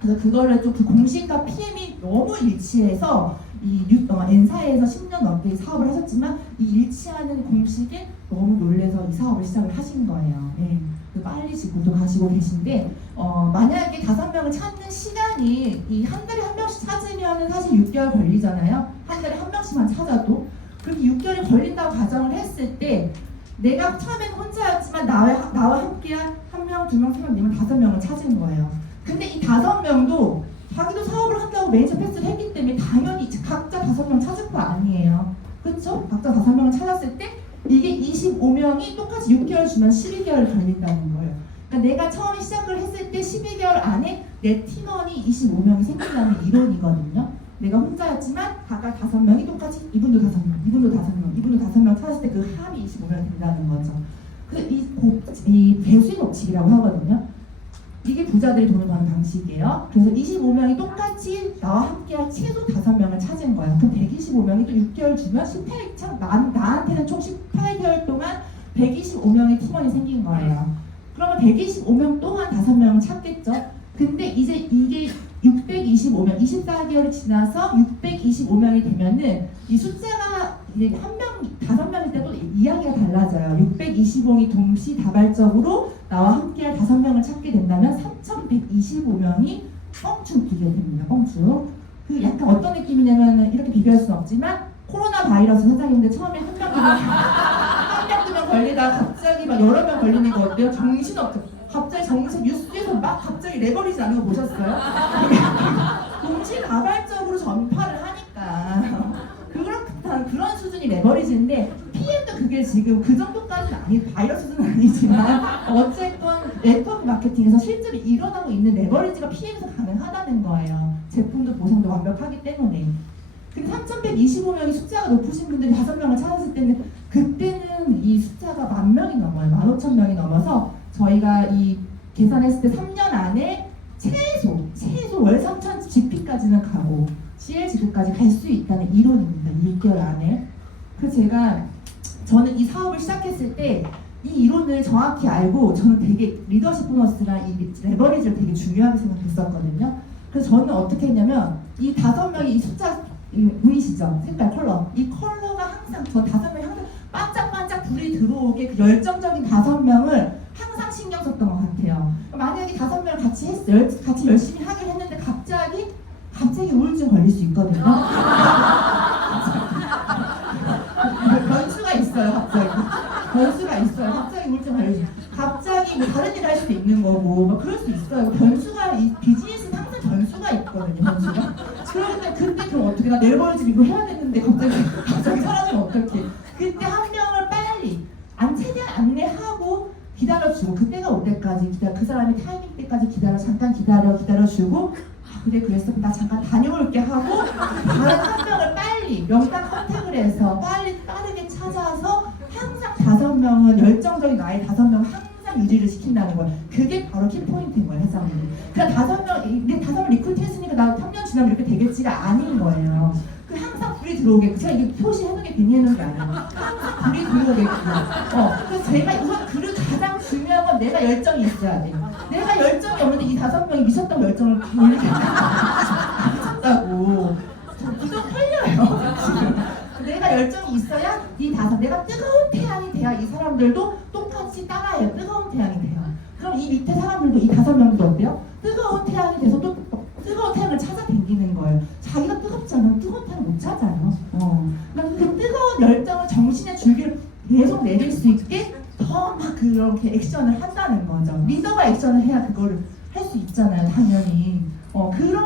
그래서 그거를 좀 그 공식과 PM이 너무 일치해서 N사에서 10년 넘게 사업을 하셨지만 이 일치하는 공식에 너무 놀래서 이 사업을 시작을 하신 거예요. 네. 빨리 지금도 가시고 계신데 만약에 5명을 찾는 시간이 이 한 달에 한 명씩 찾으면 사실 6개월 걸리잖아요. 한 달에 한 명씩만 찾아도 그렇게 6개월이 걸린다고 가정을 했을 때 내가 처음엔 혼자였지만 나와 함께한 1명, 2명, 3명, 4명, 5명을 찾은 거예요. 근데 이 5명도 자기도 사업을 한다고 매니저 패스를 했기 때문에 당연히 각자 5명 찾을 거 아니에요. 그렇죠? 각자 5명을 찾았을 때 이게 25명이 똑같이 6개월 주면 12개월 걸린다는 거예요. 그러니까 내가 처음에 시작을 했을 때 12개월 안에 내 팀원이 25명이 생긴다는 이론이거든요. 내가 혼자였지만 각각 5명이 똑같이 이분도 5명, 이분도 5명, 이분도 5명 찾았을 때 그 합이 25명 된다는 거죠. 이 배수의 법칙이라고 하거든요. 이게 부자들이 돈을 버는 방식이에요. 그래서 25명이 똑같이 나와 함께할 최소 5명을 찾은 거예요. 그럼 125명이 또 6개월 주면 18, 나한테는 총 18개월 동안 125명의 팀원이 생긴 거예요. 그러면 125명 또한 5명을 찾겠죠. 근데 이제 이게 625명, 24개월이 지나서 625명이 되면은 이 숫자가 이제 5명일 때 또 이야기가 달라져요. 625명이 동시다발적으로 나와 함께할 5명을 찾게 된다면 3,125명이 뻥충 뛰게 됩니다. 뻥충. 그 약간 어떤 느낌이냐면 이렇게 비교할 수는 없지만 코로나 바이러스 사장님들 처음에 한 명, 2명 걸리다가 갑자기 막 여러 명 걸리는 거 어때요? 정신없죠. 갑자기 뉴스에서 막 갑자기 레버리지 나는 거 보셨어요? 동시다발적으로 전파를 하니까 그런 수준이 레버리지인데 그게 지금 그 정도까지는 바이러스는 아니지만 어쨌건 네트워크 마케팅에서 실제로 일어나고 있는 레버리지가 PM에서 가능하다는 거예요. 제품도 보상도 완벽하기 때문에. 근데 3,125명이 숫자가 높으신 분들이 5명을 찾았을 때는 그때는 이 숫자가 10,000명이 넘어요. 15,000명이 넘어서 저희가 이 계산했을 때 3년 안에 최소 월 3,000 GP까지는 가고 CL 지급까지 갈 수 있다는 이론입니다. 6개월 안에. 그래서 저는 이 사업을 시작했을 때 이 이론을 정확히 알고 저는 되게 리더십 보너스랑 이 레버리지를 되게 중요하게 생각했었거든요. 그래서 저는 어떻게 했냐면 이 5명이 이 숫자 보이시죠? 색깔 컬러. 이 컬러가 항상 저 5명이 항상 반짝반짝 불이 들어오게 그 열정적인 5명을 항상 신경 썼던 것 같아요. 만약에 5명을 같이 열심히 하긴 했는데 갑자기 우울증 걸릴 수 있거든요. 변수가 있어요, 갑자기. 갑자기 우울증 걸릴 수 있어요. 갑자기 뭐 다른 일을 할 수도 있는 거고, 막 그럴 수 있어요. 변수가, 이 비즈니스는 항상 변수가 있거든요, 변수가. 그런데 그때 그럼 어떻게, 나 내일 버리지 이거 해야 되는데 갑자기 사라지면 어떡해. 그때 한 명을 빨리, 최대한 안내하고, 기다려주고, 그때가 올 때까지 그 사람이 타이밍 때까지 잠깐 기다려주고, 그래 그랬어, 나 잠깐 다녀올게 하고 다른 한 명을 빨리 명당 컨택을 해서 빠르게 찾아서 항상 5명은 열정적인 나의 5명은 항상 유지를 시킨다는 거예요. 그게 바로 키포인트인 거예요, 회사원들이. 그냥 5명 리크루트했으니까 나 3년 지나면 이렇게 되겠지가 아닌 거예요. 항상 불이 들어오게, 제가 이게 표시해놓은 게 괜히 해놓은 게 아니에요. 항상 불이 들어오게끔. 그래서 제가 우선 가장 중요한 건 내가 열정이 있어야 돼. 내가 열정이 없는데 이 5명이 미쳤다고 열정을 돌리게 미쳤다고. 부정 털려요. 내가 열정이 있어야 내가 뜨거운 태양이 돼야 이 사람들도 똑같이 따라해요. 뜨거운 태양이 돼요. 그럼 이 밑에 사람들도 이 5명도 어때요? 뜨거운 태양이 돼서 또 뜨거운 태양을 찾아다니는 거예요. 자기가 뜨겁지 않으면 뜨거운 태양을 못 찾아요. 그러니까 그 뜨거운 열정을 정신의 줄기를 계속 내릴 수 있게 더 막 그렇게 액션을 한다는 거죠. 리더가 액션을 해야 그거를 할 수 있잖아요, 당연히.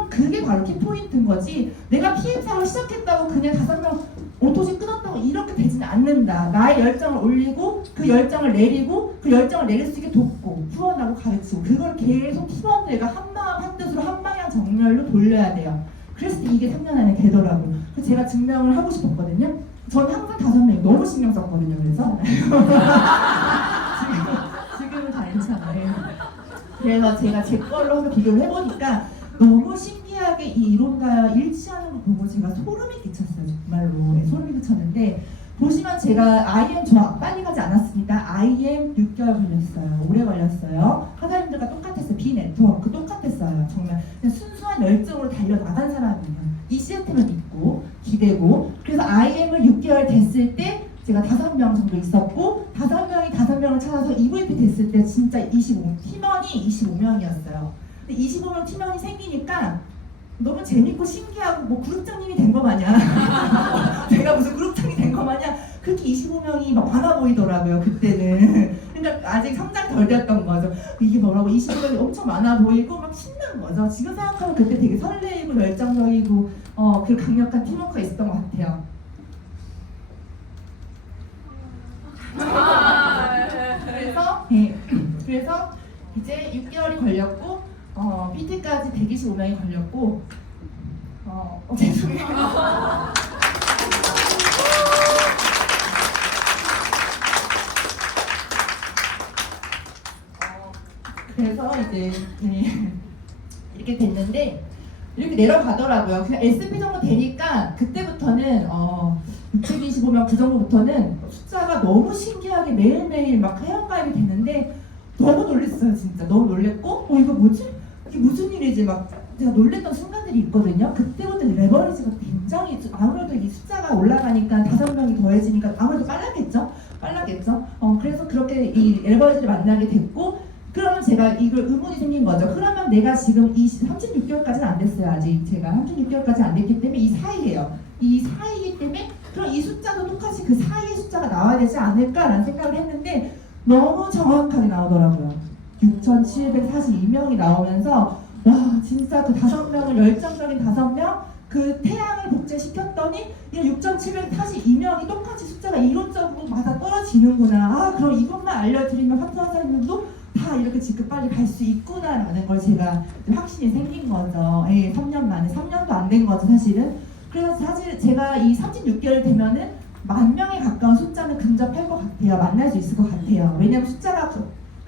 그게 바로 키포인트인 거지. 내가 PM 사업을 시작했다고 그냥 5명 오토시 끊었다고 이렇게 되지는 않는다. 나의 열정을 올리고 그 열정을 내리고 그 열정을 내릴 수 있게 돕고 후원하고 가르치고 그걸 계속 팀원들과 한마음 한뜻으로 한방향 정렬로 돌려야 돼요. 그래서 이게 3년 안에 되더라고요. 그래서 제가 증명을 하고 싶었거든요. 저는 항상 5명이 너무 신경 썼거든요. 그래서 지금은 다 괜찮아요. 그래서 제가 제 걸로 한번 비교를 해보니까 너무 신기하게 이 이론과 일치하는 거 보고 제가 소름이 끼쳤어요. 정말로. 소름이 끼쳤는데 보시면 제가 IM 저 빨리 가지 않았습니다. IM 6개월 걸렸어요. 오래 걸렸어요. 하사님들과 똑같았어요. 비네트워크 똑같았어요. 정말 그냥 순수한 열정으로 달려나간 사람이에요. 이 시스템을 믿고 기대고. 그래서 IM을 6개월 됐을 때 제가 5명 정도 있었고 5명을 찾아서 EVP 됐을 때 진짜 팀원이 25명이었어요. 근데 25명 팀원이 생기니까 너무 재밌고 신기하고 뭐 그룹장님이 된 거 마냥 제가 무슨 그룹장이 된 거 마냥 그렇게 25명이 막 많아 보이더라고요, 그때는. 그러니까 아직 성장 덜 됐던 거죠. 이게 뭐라고 25명이 엄청 많아 보이고 막 신난 거죠. 지금 생각하면 그때 되게 설레이고 열정적이고 그 강력한 팀워크가 있었던 것 같아요. 그래서 이제 6개월이 걸렸고 PT까지 125명이 걸렸고 죄송해요. 그래서 이제 이렇게 됐는데 이렇게 내려가더라고요. 그냥 SP 정도 되니까 그때부터는 625명 그 정도부터는 숫자가 너무 신기하게 매일매일 막 회원가입이 되는데 너무 놀랐어요. 진짜 너무 놀랬고 이거 뭐지? 이게 무슨 일이지? 막 제가 놀랬던 순간들이 있거든요. 그때부터 레버리지가 굉장히 아무래도 이 숫자가 올라가니까 5명이 더해지니까 아무래도 빨랐겠죠. 그래서 그렇게 이 레버리지를 만나게 됐고 그러면 제가 이걸 의문이 생긴 거죠. 그러면 내가 지금 36개월까지는 안 됐어요. 아직 제가 36개월까지 안 됐기 때문에 이 사이예요. 이 사이이기 때문에 그럼 이 숫자도 똑같이 그 사이의 숫자가 나와야 되지 않을까라는 생각을 했는데 너무 정확하게 나오더라고요. 6,742명이 나오면서 와 진짜 그 5명을 열정적인 5명 그 태양을 복제시켰더니 6,742명이 똑같이 숫자가 이론적으로 맞아 떨어지는구나. 아, 그럼 이것만 알려드리면 판사사님들도 다 이렇게 지금 빨리 갈 수 있구나라는 걸 제가 확신이 생긴 거죠. 예, 3년 만에 3년도 안 된 거죠 사실은. 그래서 사실 제가 이 36개월 되면은 10,000명에 가까운 숫자는 근접할 것 같아요. 만날 수 있을 것 같아요. 왜냐하면 숫자가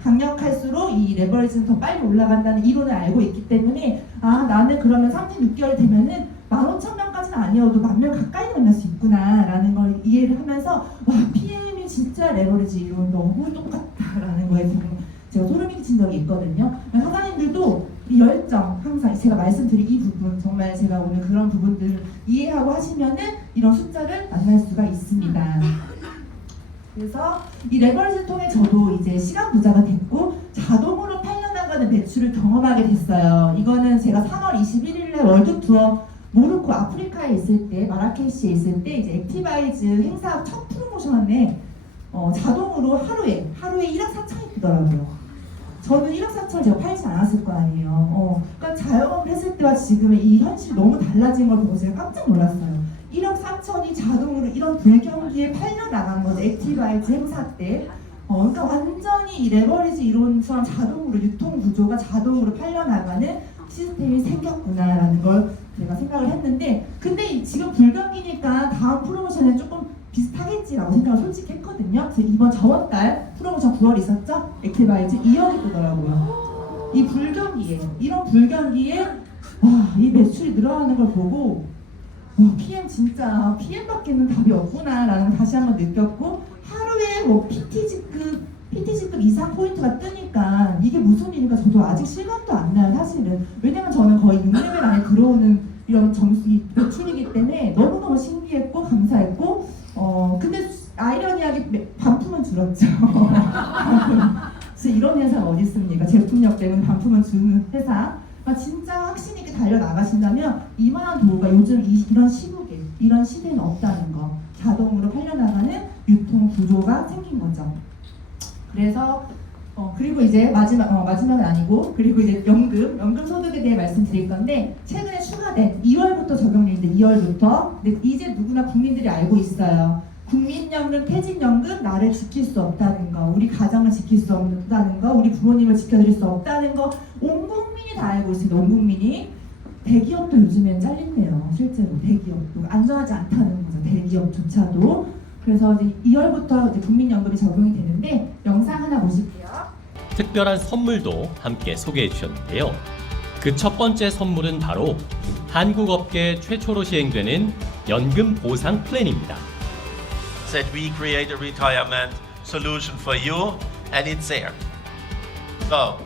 강력할수록 이 레버리지는 더 빨리 올라간다는 이론을 알고 있기 때문에 아, 나는 그러면 36개월 되면은 15,000명까지는 아니어도 10,000명 가까이 만날 수 있구나 라는 걸 이해를 하면서 와, PM이 진짜 레버리지 이론 너무 똑같다라는 거에 제가 소름이 끼친 적이 있거든요. 사장님들도 이 열정, 항상 제가 말씀드린 이 부분, 정말 제가 오늘 그런 부분들을 이해하고 하시면은 이런 숫자를 만날 수가 있습니다. 그래서 이 레버리지를 통해 저도 이제 시간 부자가 됐고 자동으로 팔려나가는 매출을 경험하게 됐어요. 이거는 제가 3월 21일에 월드 투어 모로코 아프리카에 있을 때, 마라케시에 있을 때 이제 액티바이즈 행사 첫 프로모션에 자동으로 하루에 1억 4천이 뜨더라고요. 저는 1억 4천을 제가 팔지 않았을 거 아니에요. 그러니까 자영업을 했을 때와 지금의 이 현실이 너무 달라진 걸 보고 제가 깜짝 놀랐어요. 1억 4천이 자동으로 이런 불경기에 팔려나간 거죠. 액티바이즈 행사 때. 그러니까 완전히 이 레버리지 이론처럼 자동으로 유통 구조가 자동으로 팔려나가는 시스템이 생겼구나라는 걸 제가 생각을 했는데, 근데 지금 불경기니까 다음 프로모션에 조금 비슷하겠지라고 생각을 솔직히 했거든요. 그래서 저번 달 프로모션 9월 있었죠? 액티바이즈 2억이 뜨더라고요. 이 불경기에, 이런 불경기에 와, 이 매출이 늘어나는 걸 보고 와, PM 진짜 PM밖에는 답이 없구나라는 걸 다시 한번 느꼈고, 하루에 뭐 PTG급 이상 포인트가 뜨니까 이게 무슨 일인가 저도 아직 실감도 안 나요 사실은. 왜냐면 저는 거의 6레벨 안에 들어오는 이런 점수 매출이기 때문에 너무너무 신기했고 감사했고, 근데 아이러니하게 반품은 줄었죠. 진짜 이런 회사가 어디 있습니까? 제품력 때문에 반품은 주는 회사. 진짜 확신 있게 달려나가신다면 이만한 도구가 요즘 이런 시국에, 이런 시대는 없다는 거. 자동으로 팔려나가는 유통 구조가 생긴 거죠. 그래서 그리고 이제 마지막은 아니고, 그리고 이제 연금 소득에 대해 말씀드릴 건데, 최근에 추가된 2월부터 적용인데 2월부터 근데 이제 누구나 국민들이 알고 있어요. 국민연금, 퇴직연금 나를 지킬 수 없다는 거, 우리 가정을 지킬 수 없다는 거, 우리 부모님을 지켜드릴 수 없다는 거, 온 국민이 다 알고 있습니다. 온 국민이. 대기업도 요즘엔 잘린대요. 실제로 대기업도 안전하지 않다는 거죠. 대기업조차도. 그래서 이제 2월부터 이제 국민연금이 적용이 되는데, 영상 하나 보실게요. 특별한 선물도 함께 소개해 주셨는데요. 그 첫 번째 선물은 바로 한국 업계 최초로 시행되는 연금 보상 플랜입니다. That we create a retirement solution for you, and it's there. So,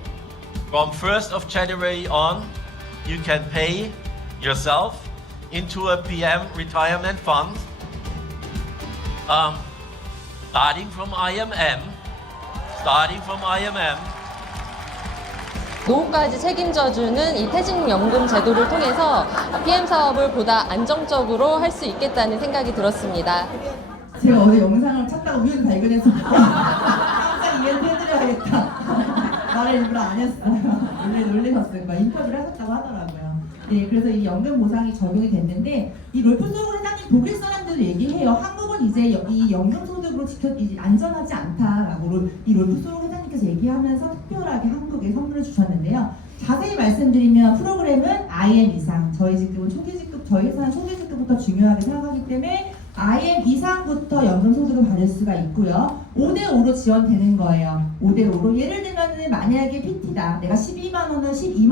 from 1st of January on, you can pay yourself into a PM retirement fund, starting from IMM. 노후까지 책임져주는 이 퇴직연금 제도를 통해서 PM 사업을 보다 안정적으로 할 수 있겠다는 생각이 들었습니다. 제가 어제 영상을 찾다가 우연히 발견해서 깜짝 이벤트 해드려야겠다. 말을 일부러 안 했어요. 원래 놀라셨을 거예요. 인터뷰를 하셨다고 하더라고요. 네, 그래서 이 연금 보상이 적용이 됐는데, 이 롤프소득 회장님 독일 사람들도 얘기해요. 한국은 이제 이 연금 소득으로 이제 안전하지 않다라고 이 롤프소득 회장님께서 얘기하면서 특별하게 한국에 선물을 주셨는데요. 자세히 말씀드리면 프로그램은 IM 이상, 저희 직급은 초기직급, 저희 회사는 초기직급부터 중요하게 생각하기 때문에 IM 이상부터 연금소득을 받을 수가 있고요. 5대5로 지원되는 거예요. 5대5로. 예를 들면 만약에 PT다. 내가 12만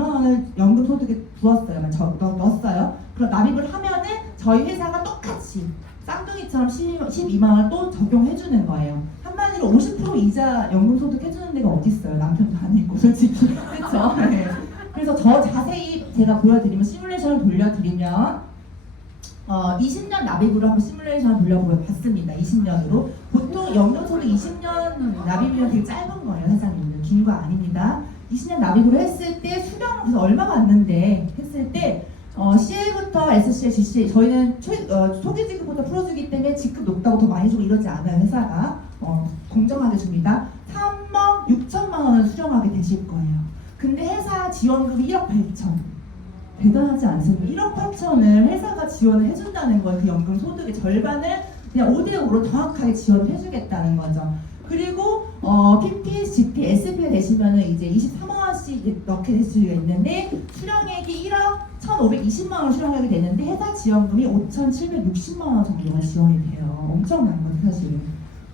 원을 연금소득에 부었어요. 넣었어요. 그럼 납입을 하면은 저희 회사가 똑같이 쌍둥이처럼 12만 원을 또 적용해주는 거예요. 한마디로 50% 이자 연금소득 해주는 데가 어디 있어요? 남편도 안 있고 솔직히. 그렇죠? 네. 그래서 저 자세히 제가 보여드리면, 시뮬레이션을 돌려드리면 20년 납입으로 한번 시뮬레이션을 돌려봤습니다. 20년으로. 보통 연금소득 20년 납입이면 되게 짧은 거예요, 회장님들. 긴 거 아닙니다. 20년 납입으로 했을 때 수령은 그래서 얼마 받는데 했을 때 CL부터 SCL, GCL, 저희는 초기 지급부터 풀어주기 때문에 지급 높다고 더 많이 주고 이러지 않아요. 회사가 공정하게 줍니다. 3억 6천만 원을 수령하게 되실 거예요. 근데 회사 지원금이 1억 8천. 대단하지 않습니까? 1억 8천을 회사가 지원을 해준다는 거예요. 그 연금 소득의 절반을 그냥 5대5로 정확하게 지원을 해주겠다는 거죠. 그리고 PPS, GP, SP가 되시면은 이제 23만 원씩 넣게 될 수가 있는데 수령액이 1억 1,520만 원 수령하게 되는데 회사 지원금이 5,760만 원 정도가 지원이 돼요. 엄청난 거죠, 사실은.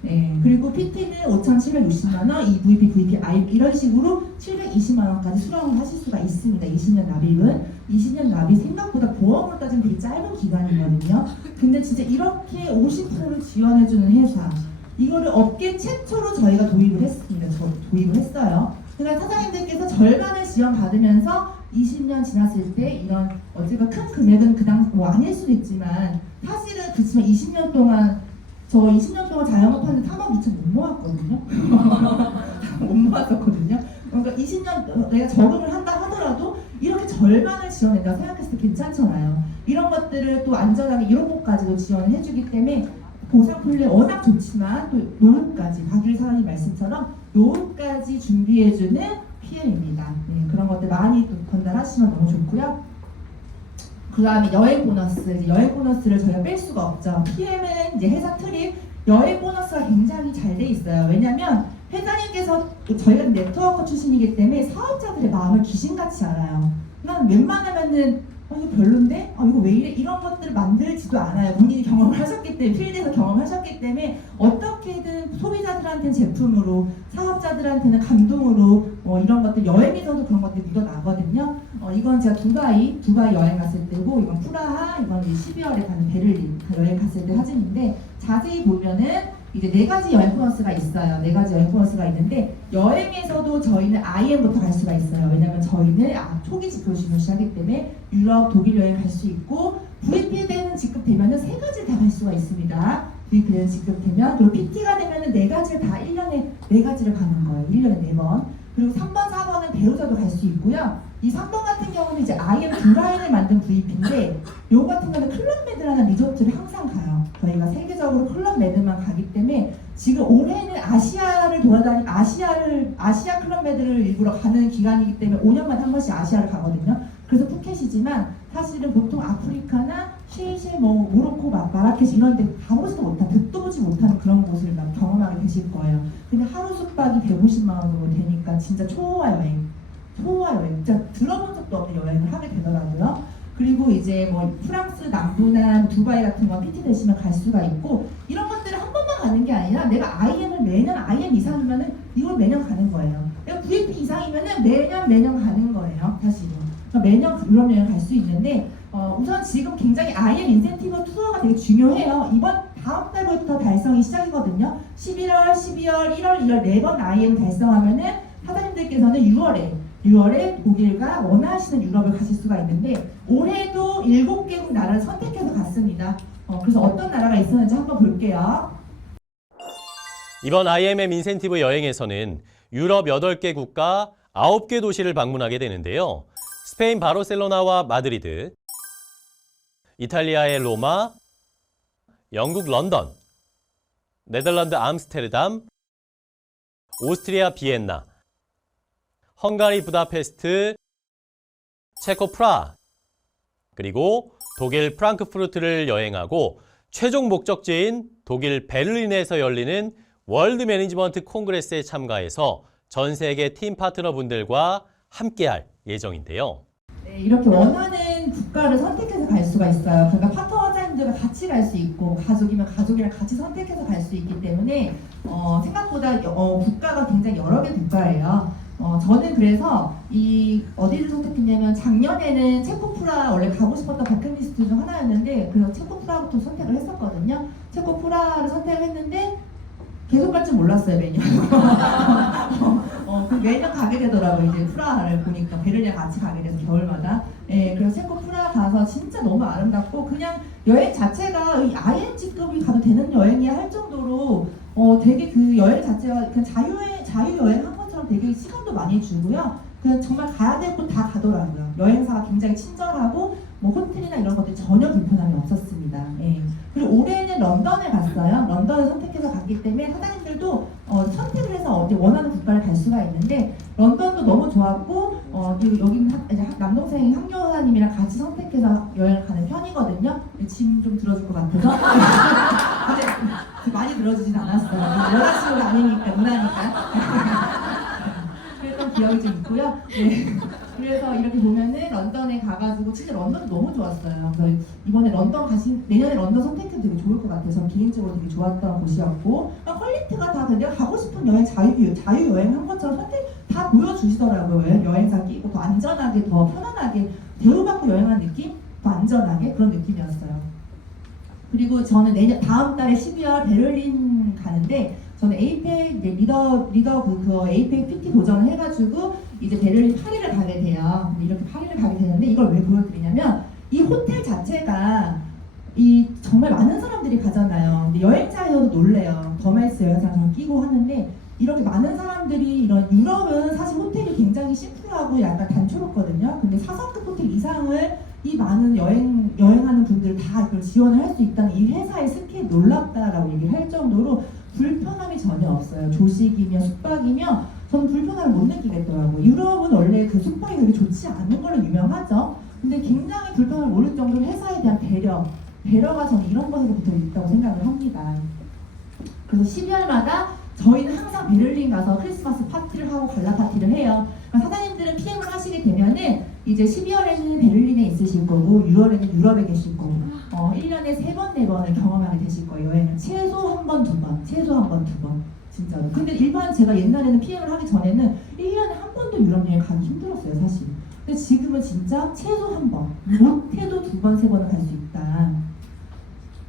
네, 그리고 PT는 5,760만 원, EVP, VP, IB 이런 식으로 720만 원까지 수령을 하실 수가 있습니다. 20년 납입은 20년 납입 생각보다 보험으로 따지면 되게 짧은 기간이거든요. 근데 진짜 이렇게 50%를 지원해주는 회사, 이거를 업계 최초로 저희가 도입을 했습니다. 도입을 했어요. 그러니까 사장님들께서 절반을 지원받으면서 20년 지났을 때 이런 어쨌든 큰 금액은 그당 뭐 아닐 수도 있지만 사실은 그렇지만 20년 동안 저 20년 동안 자영업 하는데 3억 2천 못 모았거든요. 못 모았었거든요. 그러니까 20년 내가 적응을 한다 하더라도 이렇게 절반을 지원한다고 생각했을 때 괜찮잖아요. 이런 것들을 또 안전하게 이런 것까지도 지원을 해주기 때문에 보상플랜 워낙 좋지만 또 노후까지 박일 사장님 말씀처럼 노후까지 준비해주는 PM입니다. 네, 그런 것들 많이 또 전달하시면 너무 좋고요. 그 다음에 여행 보너스, 여행 보너스를 저희가 뺄 수가 없죠. PM은 이제 회사 트립 여행 보너스가 굉장히 잘 돼 있어요. 왜냐면 회장님께서 저희가 네트워커 출신이기 때문에 사업자들의 마음을 귀신같이 알아요. 난 웬만하면은 이거 별론데? 이거 왜 이래? 이런 것들을 만들지도 않아요. 본인이 경험을 하셨기 때문에, 필드에서 경험하셨기 때문에 어떻게든 소비자들한테는 제품으로, 사업자들한테는 감동으로 이런 것들, 여행에서도 그런 것들이 묻어나거든요. 이건 제가 두바이 여행 갔을 때고, 이건 프라하, 이건 12월에 가는 베를린 여행 갔을 때 사진인데 자세히 보면은 이제 4가지 여행 보너스가 있어요. 4가지 여행 보너스가 있는데 여행에서도 저희는 IM부터 갈 수가 있어요. 왜냐면 저희는 초기 직급으로 시작하기 때문에 유럽, 독일 여행 갈 수 있고 VP 되는 직급되면은 3가지를 다 갈 수가 있습니다. VP 되는 직급되면 그리고 PT가 되면은 4가지를 다 1년에 4가지를 가는 거예요. 1년에 4번. 그리고 3번, 4번은 배우자도 갈 수 있고요. 이 3번 같은 경우는 이제 IM 두라인을 만든 VP인데 요거 같은 경우는 클럽메드라는 리조트를 항상 가요. 저희가 세계적으로 클럽메드만 가기 때문에 지금 올해는 아시아를 아시아 클럽메드를 일부러 가는 기간이기 때문에 5년마다 한 번씩 아시아를 가거든요. 그래서 푸켓이지만 사실은 보통 아프리카나 쉐이쉐, 모로코, 마라케시 이런 데 가보지도 못한, 듣도 보지 못하는 그런 곳을 경험하게 되실 거예요. 근데 하루 숙박이 150만 원으로 되니까 진짜 초호화 여행, 진짜 들어본 적도 없는 여행을 하게 되더라고요. 그리고 이제 뭐 프랑스 남부나 두바이 같은 거 PT 되시면 갈 수가 있고 이런 것들을 한 번만 가는 게 아니라 내가 IM을 매년 IM 이상이면은 이걸 매년 가는 거예요. 내가 VP 이상이면은 매년 가는 거예요. 사실은. 그러니까 매년 유럽 여행 갈 수 있는데 우선 지금 굉장히 IM 인센티브 투어가 되게 중요해요. 다음 달부터 달성이 시작이거든요. 11월, 12월, 1월, 2월 4번 IM 달성하면은 사장님들께서는 6월에 독일과 원하시는 유럽을 가실 수가 있는데 올해도 7개국 나라를 선택해서 갔습니다. 그래서 어떤 나라가 있었는지 한번 볼게요. 이번 IMM 인센티브 여행에서는 유럽 8개 국가 9개 도시를 방문하게 되는데요. 스페인 바르셀로나와 마드리드, 이탈리아의 로마, 영국 런던, 네덜란드 암스테르담, 오스트리아 비엔나, 헝가리 부다페스트, 체코 프라하, 그리고 독일 프랑크푸르트를 여행하고 최종 목적지인 독일 베를린에서 열리는 월드 매니지먼트 콩그레스에 참가해서 전 세계 팀 파트너분들과 함께할 예정인데요. 네, 이렇게 원하는 국가를 선택해서 갈 수가 있어요. 그러니까 파트너자님들과 같이 갈 수 있고 가족이면 가족이랑 같이 선택해서 갈 수 있기 때문에 생각보다 국가가 굉장히 여러 개 국가예요. 저는 그래서 어디를 선택했냐면 작년에는 체코 프라하 원래 가고 싶었던 버킷리스트 중 하나였는데 그래서 체코 프라하부터 선택을 했었거든요. 체코 프라하를 선택을 했는데 계속 갈 줄 몰랐어요, 매년. 매년 가게 되더라고요. 이제 프라하를 보니까 베를린 같이 가게 돼서 겨울마다. 예, 그래서 체코 프라하 가서 진짜 너무 아름답고 그냥 여행 자체가 IMG급이 가도 되는 여행이야 할 정도로 되게 그 여행 자체가 그냥 자유여행 한 것처럼 되게 시간도 많이 주고요. 그냥 정말 가야 될 곳 다 가더라고요. 여행사가 굉장히 친절하고 뭐 호텔이나 이런 것들 전혀 불편함이 없었습니다. 예. 그리고 올해는 런던에 갔어요. 런던을 선택해서 갔기 때문에 사장님들도 선택을 해서 어디 원하는 국가를 갈 수가 있는데 런던도 너무 좋았고 여기는 이제 남동생 학교사님이랑 같이 선택해서 여행을 가는 편이거든요. 짐 좀 들어줄 것 같아서. 근데 많이 들어주진 않았어요. 여자친구가 아니니까, 누나니까. 그랬던 기억이 좀 있고요. 네. 그래서 이렇게 보면은 런던에 가가지고 진짜 런던이 너무 좋았어요. 그래서 이번에 내년에 런던 선택해도 되게 좋을 것 같아요. 전 개인적으로 되게 좋았던 곳이었고, 퀄리티가 다 내가 가고 싶은 여행 자유 여행한 것처럼 선택 다 보여주시더라고요. 여행사 끼고 더 안전하게, 더 편안하게 대우받고 여행한 느낌, 더 안전하게 그런 느낌이었어요. 그리고 저는 다음 달에 12월 베를린 가는데, 저는 에이펙 리더 그 에이펙 PT 도전을 해가지고 이제 베를린 파리를 가게 돼요. 근데 이렇게 파리를 가게 되는데 이걸 왜 보여드리냐면 이 호텔 자체가 정말 많은 사람들이 가잖아요. 근데 여행사에서도 놀래요. 더메이스 여행사랑 끼고 하는데 이렇게 많은 사람들이 이런 유럽은 사실 호텔이 굉장히 심플하고 약간 단초롭거든요. 근데 4성급 호텔 이상을 이 많은 여행하는 분들 다 이걸 지원을 할 수 있다는 이 회사의 스케일 놀랍다라고 얘기를 할 정도로 불편함이 전혀 없어요. 조식이며 숙박이며 저는 불편함을 못 느끼겠더라고요. 유럽은 원래 그 숙박이 그렇게 좋지 않은 걸로 유명하죠. 근데 굉장히 불편함을 모를 정도로 회사에 대한 배려가 저는 이런 것으로부터 있다고 생각을 합니다. 그래서 12월마다 저희는 항상 베를린 가서 크리스마스 파티를 하고 갈라 파티를 해요. 그러니까 사장님들은 PM을 하시게 되면은 이제 12월에는 베를린에 있으실 거고 6월에는 유럽에 계실 거고 1년에 3번, 4번을 경험하게 되실 거예요. 여행을 최소 1번, 2번, 최소 1번, 2번 진짜로. 근데 일반 제가 옛날에는 PM을 하기 전에는 1년에 한 번도 유럽 여행 가기 힘들었어요, 사실. 근데 지금은 진짜 최소 1번, 못해도 2번, 3번은 갈 수 있다.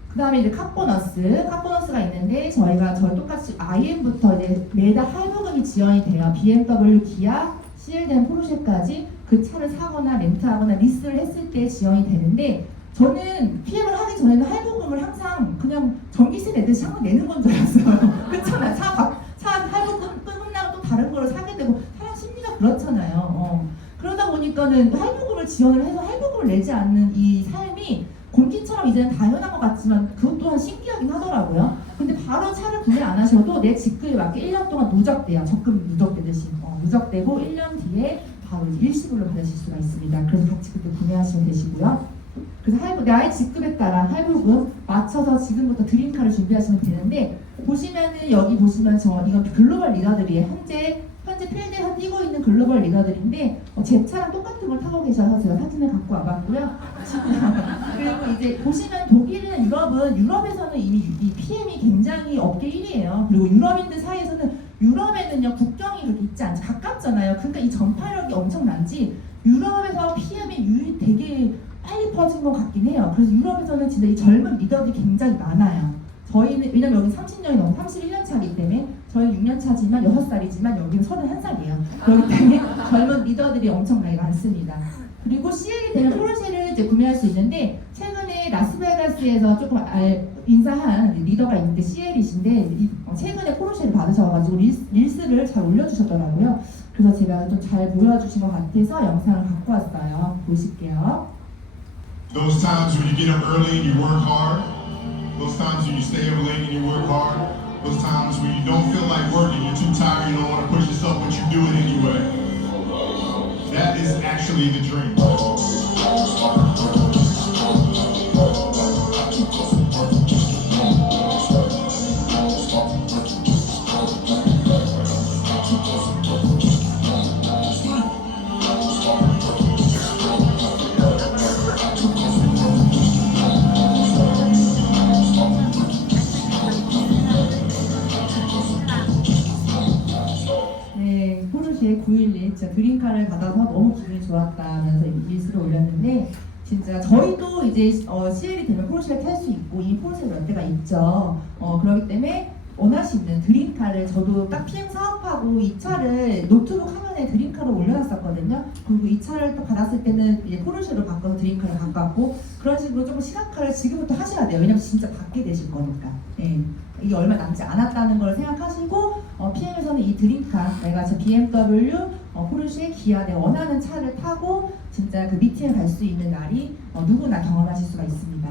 그 다음에 이제 카보너스가 있는데 저희 똑같이 IM부터 이제 매달 할부금이 지원이 돼요. BMW, 기아, CLDM, 포르쉐까지 그 차를 사거나 렌트하거나 리스를 했을 때 지원이 되는데 저는 PM을 하기 전에는 할부금을 항상 그냥 전기세 내듯이 항상 내는 건 줄 알았어요. 그렇잖아요. 차 할부금 끝나고 또 다른 거를 사게 되고 사람 심리가 그렇잖아요. 그러다 보니까는 할부금을 지원을 해서 할부금을 내지 않는 이 삶이 공기처럼 이제는 당연한 것 같지만 그것 또한 신기하긴 하더라고요. 근데 바로 차를 구매 안 하셔도 내 직급에 맞게 1년 동안 누적돼요. 적금 누적되듯이 누적되고 1년 뒤에 바로 일시불로 받으실 수가 있습니다. 그래서 같이 그때 구매하시면 되시고요. 그래서 나의 직급에 따라 할부금 맞춰서 지금부터 드림카를 준비하시면 되는데 보시면은 여기 보시면 이건 글로벌 리더들이에요. 현재 필드에서 뛰고 있는 글로벌 리더들인데 제 차랑 똑같은 걸 타고 계셔서 제가 사진을 갖고 와봤고요. 그리고 이제 보시면 독일이나 유럽에서는 이미 이 PM이 굉장히 업계 1위예요. 그리고 유럽인들 사이에서는 유럽에는요 국경이 그렇게 있지 않죠. 가깝잖아요. 그러니까 이 전파력이 엄청난지 유럽에서 PM이 되게 빨리 퍼진 것 같긴 해요. 그래서 유럽에서는 진짜 이 젊은 리더들이 굉장히 많아요. 저희는 왜냐면 여기 30년이 넘어 31년 차이기 때문에 저희는 6년 차지만 6살이지만 여기는 31살이에요. 그렇기 때문에 젊은 리더들이 엄청나게 많습니다. 그리고 CL이 되면 포르쉐를 이제 구매할 수 있는데 최근에 라스베가스에서 조금 인사한 리더가 있는데 CL이신데 최근에 포르쉐를 받으셔가지고 릴스를 잘 올려주셨더라고요. 그래서 제가 좀 잘 보여주신 것 같아서 영상을 갖고 왔어요. 보실게요. Those times when you get up early and you work hard, those times when you stay up late and you work hard, those times when you don't feel like working, you're too tired, you don't want to push yourself, but you do it anyway. That is actually the dream. 포르쉐 911 진짜 드림카를 받아서 너무 기분이 좋았다면서 릴스를 올렸는데 진짜 저희도 이제 CL이 되면 포르쉐를 탈 수 있고 이 포르쉐 몇 대가 있죠. 그렇기 때문에 원하시는 드림카를 저도 딱 PM 사업하고 이 차를 노트북 화면에 드림카를 올려놨었거든요. 그리고 이 차를 또 받았을 때는 이제 포르쉐로 바꿔서 드림카를 바꿨고 그런 식으로 조금 시간카를 지금부터 하셔야 돼요. 왜냐면 진짜 받게 되실 거니까. 네. 이게 얼마 남지 않았다는 걸 생각하시고 PM에서는 이 드림카 내가 저 BMW, 포르쉐, 기아 내가 원하는 차를 타고 진짜 그 미팅에 갈 수 있는 날이 누구나 경험하실 수가 있습니다.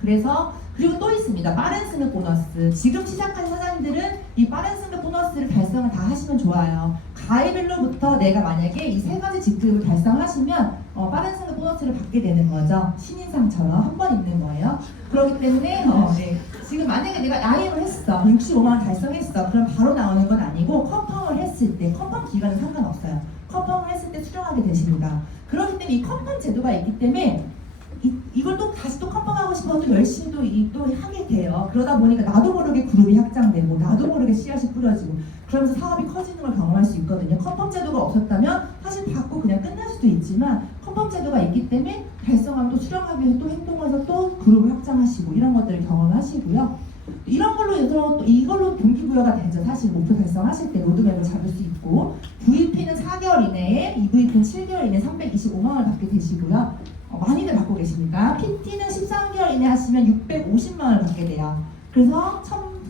그래서 그리고 또 있습니다. 빠른 승급 보너스. 지금 시작한 사장님들은 이 빠른 승급 보너스를 달성을 다 하시면 좋아요. 가입일로부터 내가 만약에 이 세 가지 직급을 달성하시면 빠른 승급 보너스를 받게 되는 거죠. 신인상처럼 한 번 있는 거예요. 그렇기 때문에 네. 지금 만약에 내가 야임을 했어. 65만 원 달성했어. 그럼 바로 나오는 건 아니고 컨펌을 했을 때, 컨펌 기간은 상관없어요. 컨펌을 했을 때 수령하게 되십니다. 그렇기 때문에 이 컨펌 제도가 있기 때문에 이걸 또 다시 또 컨펌하고 싶어도 열심히 또 하게 돼요. 그러다 보니까 나도 모르게 그룹이 확장되고 나도 모르게 씨앗이 뿌려지고 그러면서 사업이 커지는 걸 경험할 수 있거든요. 컨펌 제도가 없었다면 사실 받고 그냥 끝날 수도 있지만 컨펌 제도가 있기 때문에 달성하면 또 수령하기 위해서 또 행동해서 또 그룹을 확장하시고 이런 것들을 경험하시고요. 이런 걸로 또 이걸로 동기부여가 되죠. 사실 목표 달성하실 때 로드맵을 잡을 수 있고 VP는 4개월 이내에 EVP는 7개월 이내에 325만 원을 받게 되시고요. 많이들 받고 계십니까? PT는 13개월 이내 하시면 650만 원을 받게 돼요. 그래서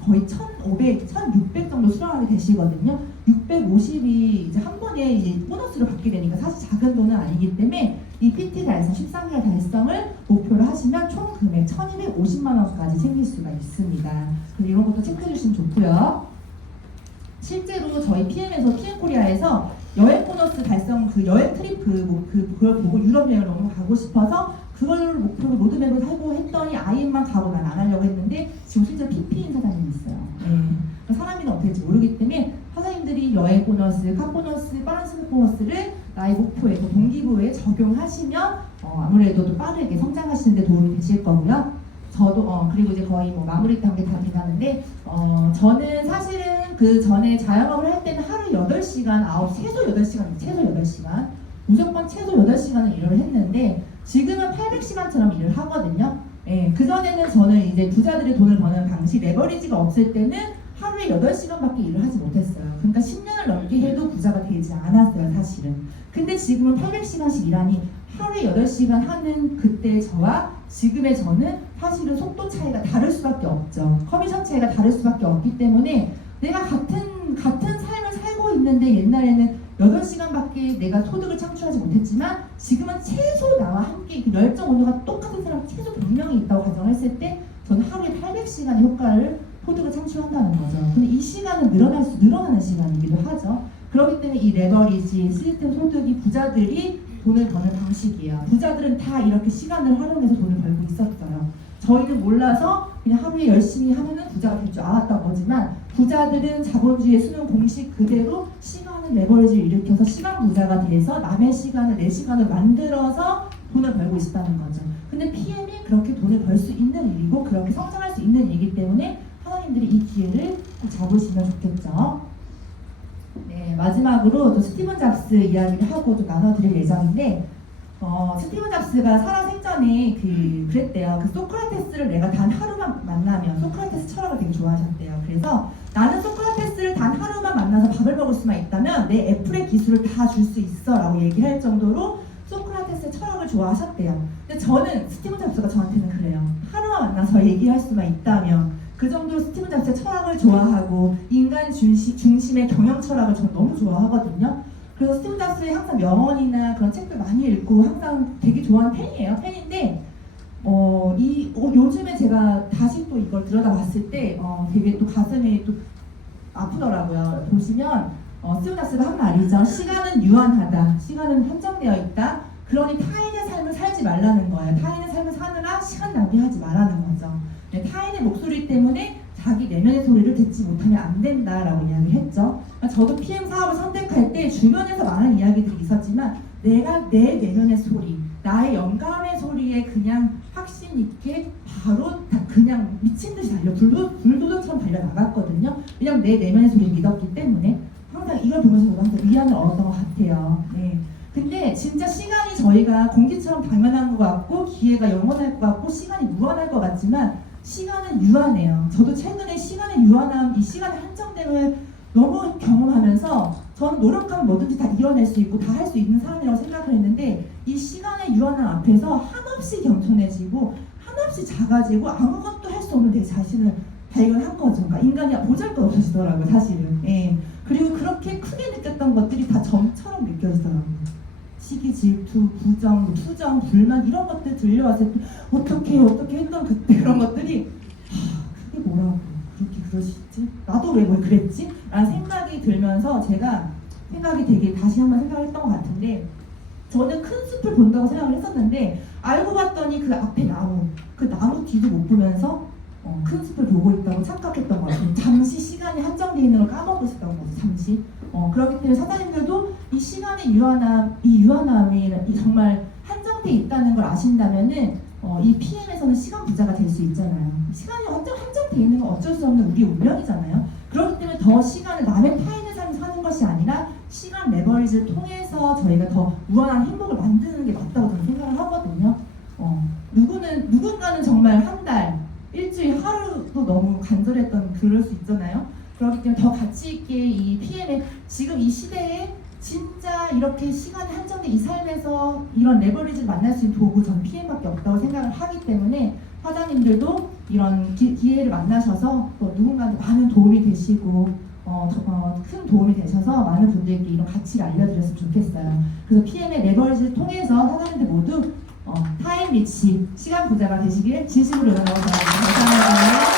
거의 1,600 정도 수령하게 되시거든요. 650이 이제 한 번에 이제 보너스를 받게 되니까 사실 작은 돈은 아니기 때문에 이 PT 달성 13개월 달성을 목표로 하시면 총 금액 1,250만 원까지 챙길 수가 있습니다. 그래서 이런 것도 체크해 주시면 좋고요. 실제로 저희 PM에서 PM코리아에서 여행 보너스 달성 그 여행 트립 그걸 보고 유럽 여행을 너무 가고 싶어서 그걸 목표로 로드맵을 하고 했더니 아이엠만 가고 난 안 하려고 했는데 지금 실제 PP인 사장님이 있어요. 네. 사람이는 어떻게 될지 모르기 때문에 사장님들이 여행 보너스, 카 보너스, 빠른 승급 보너스를 나의 목표에 또 동기부여에 적용하시면 아무래도 또 빠르게 성장하시는 데 도움이 되실 거고요. 저도 그리고 이제 거의 뭐 마무리 단계 다 돼가는데 저는 사실은 그 전에 자영업을 할 때는 하루 8시간, 최소 8시간 무조건 최소 8시간을 일을 했는데 지금은 800시간처럼 일을 하거든요. 예, 그전에는 저는 이제 부자들이 돈을 버는 방식, 레버리지가 없을 때는 하루에 8시간밖에 일을 하지 못했어요. 그러니까 10년을 넘게 해도 부자가 되지 않았어요, 사실은. 근데 지금은 800시간씩 일하니 하루에 8시간 하는 그때 저와 지금의 저는 사실은 속도 차이가 다를 수밖에 없죠. 커미션 차이가 다를 수밖에 없기 때문에 내가 같은 삶을 살고 있는데 옛날에는 8시간밖에 내가 소득을 창출하지 못했지만 지금은 최소 나와 함께 그 열정 온도가 똑같은 사람 최소 100명이 있다고 가정했을 때 저는 하루에 800시간의 효과를 소득을 창출한다는 거죠. 근데 이 시간은 늘어나는 시간이기도 하죠. 그렇기 때문에 이 레버리지, 시스템 소득이 부자들이 돈을 버는 방식이에요. 부자들은 다 이렇게 시간을 활용해서 돈을 벌고 있었어요. 저희는 몰라서 그냥 하루에 열심히 하면은 부자가 될 줄 알았던 거지만 부자들은 자본주의의 수능 공식 그대로 시간을 레버리지를 일으켜서 시간 부자가 돼서 남의 시간을 내 시간을 만들어서 돈을 벌고 있다는 거죠. 근데 PM이 그렇게 돈을 벌 수 있는 일이고 그렇게 성장할 수 있는 일이기 때문에 하나님들이 이 기회를 꼭 잡으시면 좋겠죠. 네, 마지막으로 또 스티븐 잡스 이야기를 하고 좀 나눠드릴 예정인데 스티븐 잡스가 살아생전에 그랬대요. 그 소크라테스를 내가 단 하루만 만나면 소크라테스 철학을 되게 좋아하셨대요. 그래서 나는 소크라테스를 단 하루만 만나서 밥을 먹을 수만 있다면 내 애플의 기술을 다 줄 수 있어 라고 얘기할 정도로 소크라테스의 철학을 좋아하셨대요. 근데 저는 스티븐 잡스가 저한테는 그래요. 하루만 만나서 얘기할 수만 있다면 그 정도로 스티븐 잡스의 철학을 좋아하고 인간 중심의 경영 철학을 저는 너무 좋아하거든요. 그래서 스티븐 잡스의 항상 명언이나 그런 책들 많이 읽고 항상 되게 좋아하는 팬인데 요즘에 제가 다시 또 이걸 들여다봤을 때 되게 또 가슴이 또 아프더라고요. 보시면 스티븐 잡스가 한 말이죠. 시간은 유한하다. 시간은 한정되어 있다. 그러니 타인의 삶을 살지 말라는 거예요. 타인의 삶을 사느라 시간 낭비하지 말라는 거죠. 네, 타인의 목소리 때문에 자기 내면의 소리를 듣지 못하면 안 된다라고 이야기를 했죠. 저도 PM 사업을 선택할 때 주변에서 많은 이야기들이 있었지만 내가 내 내면의 소리, 나의 영감의 소리에 그냥 확신 있게 바로 그냥 미친 듯이 불도저처럼 달려나갔거든요. 왜냐면 내 내면의 소리를 믿었기 때문에 항상 이걸 보면서 저도 항상 위안을 얻었던 것 같아요. 네. 근데 진짜 시간이 저희가 공기처럼 당연한 것 같고 기회가 영원할 것 같고 시간이 무한할 것 같지만 시간은 유한해요. 저도 최근에 시간의 유한함, 이 시간의 한정됨을 너무 경험하면서 저는 노력하면 뭐든지 다 이뤄낼 수 있고 다 할 수 있는 사람이라고 생각을 했는데 이 시간의 유한함 앞에서 한없이 겸손해지고 한없이 작아지고 아무것도 할 수 없는 내 자신을 발견한 거죠. 그러니까 인간이 보잘것없어지더라고요, 사실은. 예. 그리고 그렇게 크게 느꼈던 것들이 다 점처럼 느껴지더라고요. 시기, 질투, 부정, 투정, 불만 이런 것들 들려왔을 때 어떻게 했던 그런 것들이 그게 뭐라고 그렇게 그러시지? 나도 왜 뭘 그랬지? 라는 생각이 들면서 제가 생각이 되게 다시 한번 생각을 했던 것 같은데 저는 큰 숲을 본다고 생각을 했었는데 알고 봤더니 그 앞에 그 나무 뒤도 못 보면서 큰 숲을 보고 있다고 착각했던 것 같아요. 잠시 시간이 한정되어 있는 걸 까먹으셨던 거죠. 잠시. 그렇기 때문에 사장님들도 이 시간의 유한함이 정말 한정되어 있다는 걸 아신다면은 이 PM에서는 시간 부자가 될 수 있잖아요. 시간이 한정되어 있는 건 어쩔 수 없는 우리의 운명이잖아요. 그렇기 때문에 더 시간을 남의 타인의 삶을 사는 것이 아니라 시간 레버리지를 통해서 저희가 더 무한한 행복을 만드는 게 맞다고 저는 생각을 하거든요. 누군가는 정말 한 달, 일주일, 하루도 너무 간절했던 그럴 수 있잖아요. 그렇기 때문에 더 가치 있게 이 PM의 지금 이 시대에 진짜 이렇게 시간이 한정된 이 삶에서 이런 레버리지를 만날 수 있는 도구 전 PM밖에 없다고 생각을 하기 때문에 사장님들도 이런 기회를 만나셔서 또 누군가한테 많은 도움이 되시고 큰 도움이 되셔서 많은 분들께 이런 가치를 알려드렸으면 좋겠어요. 그래서 PM의 레버리지를 통해서 사장님들 모두 타임 리치, 시간 부자가 되시길 진심으로 응원하고 감사합니다.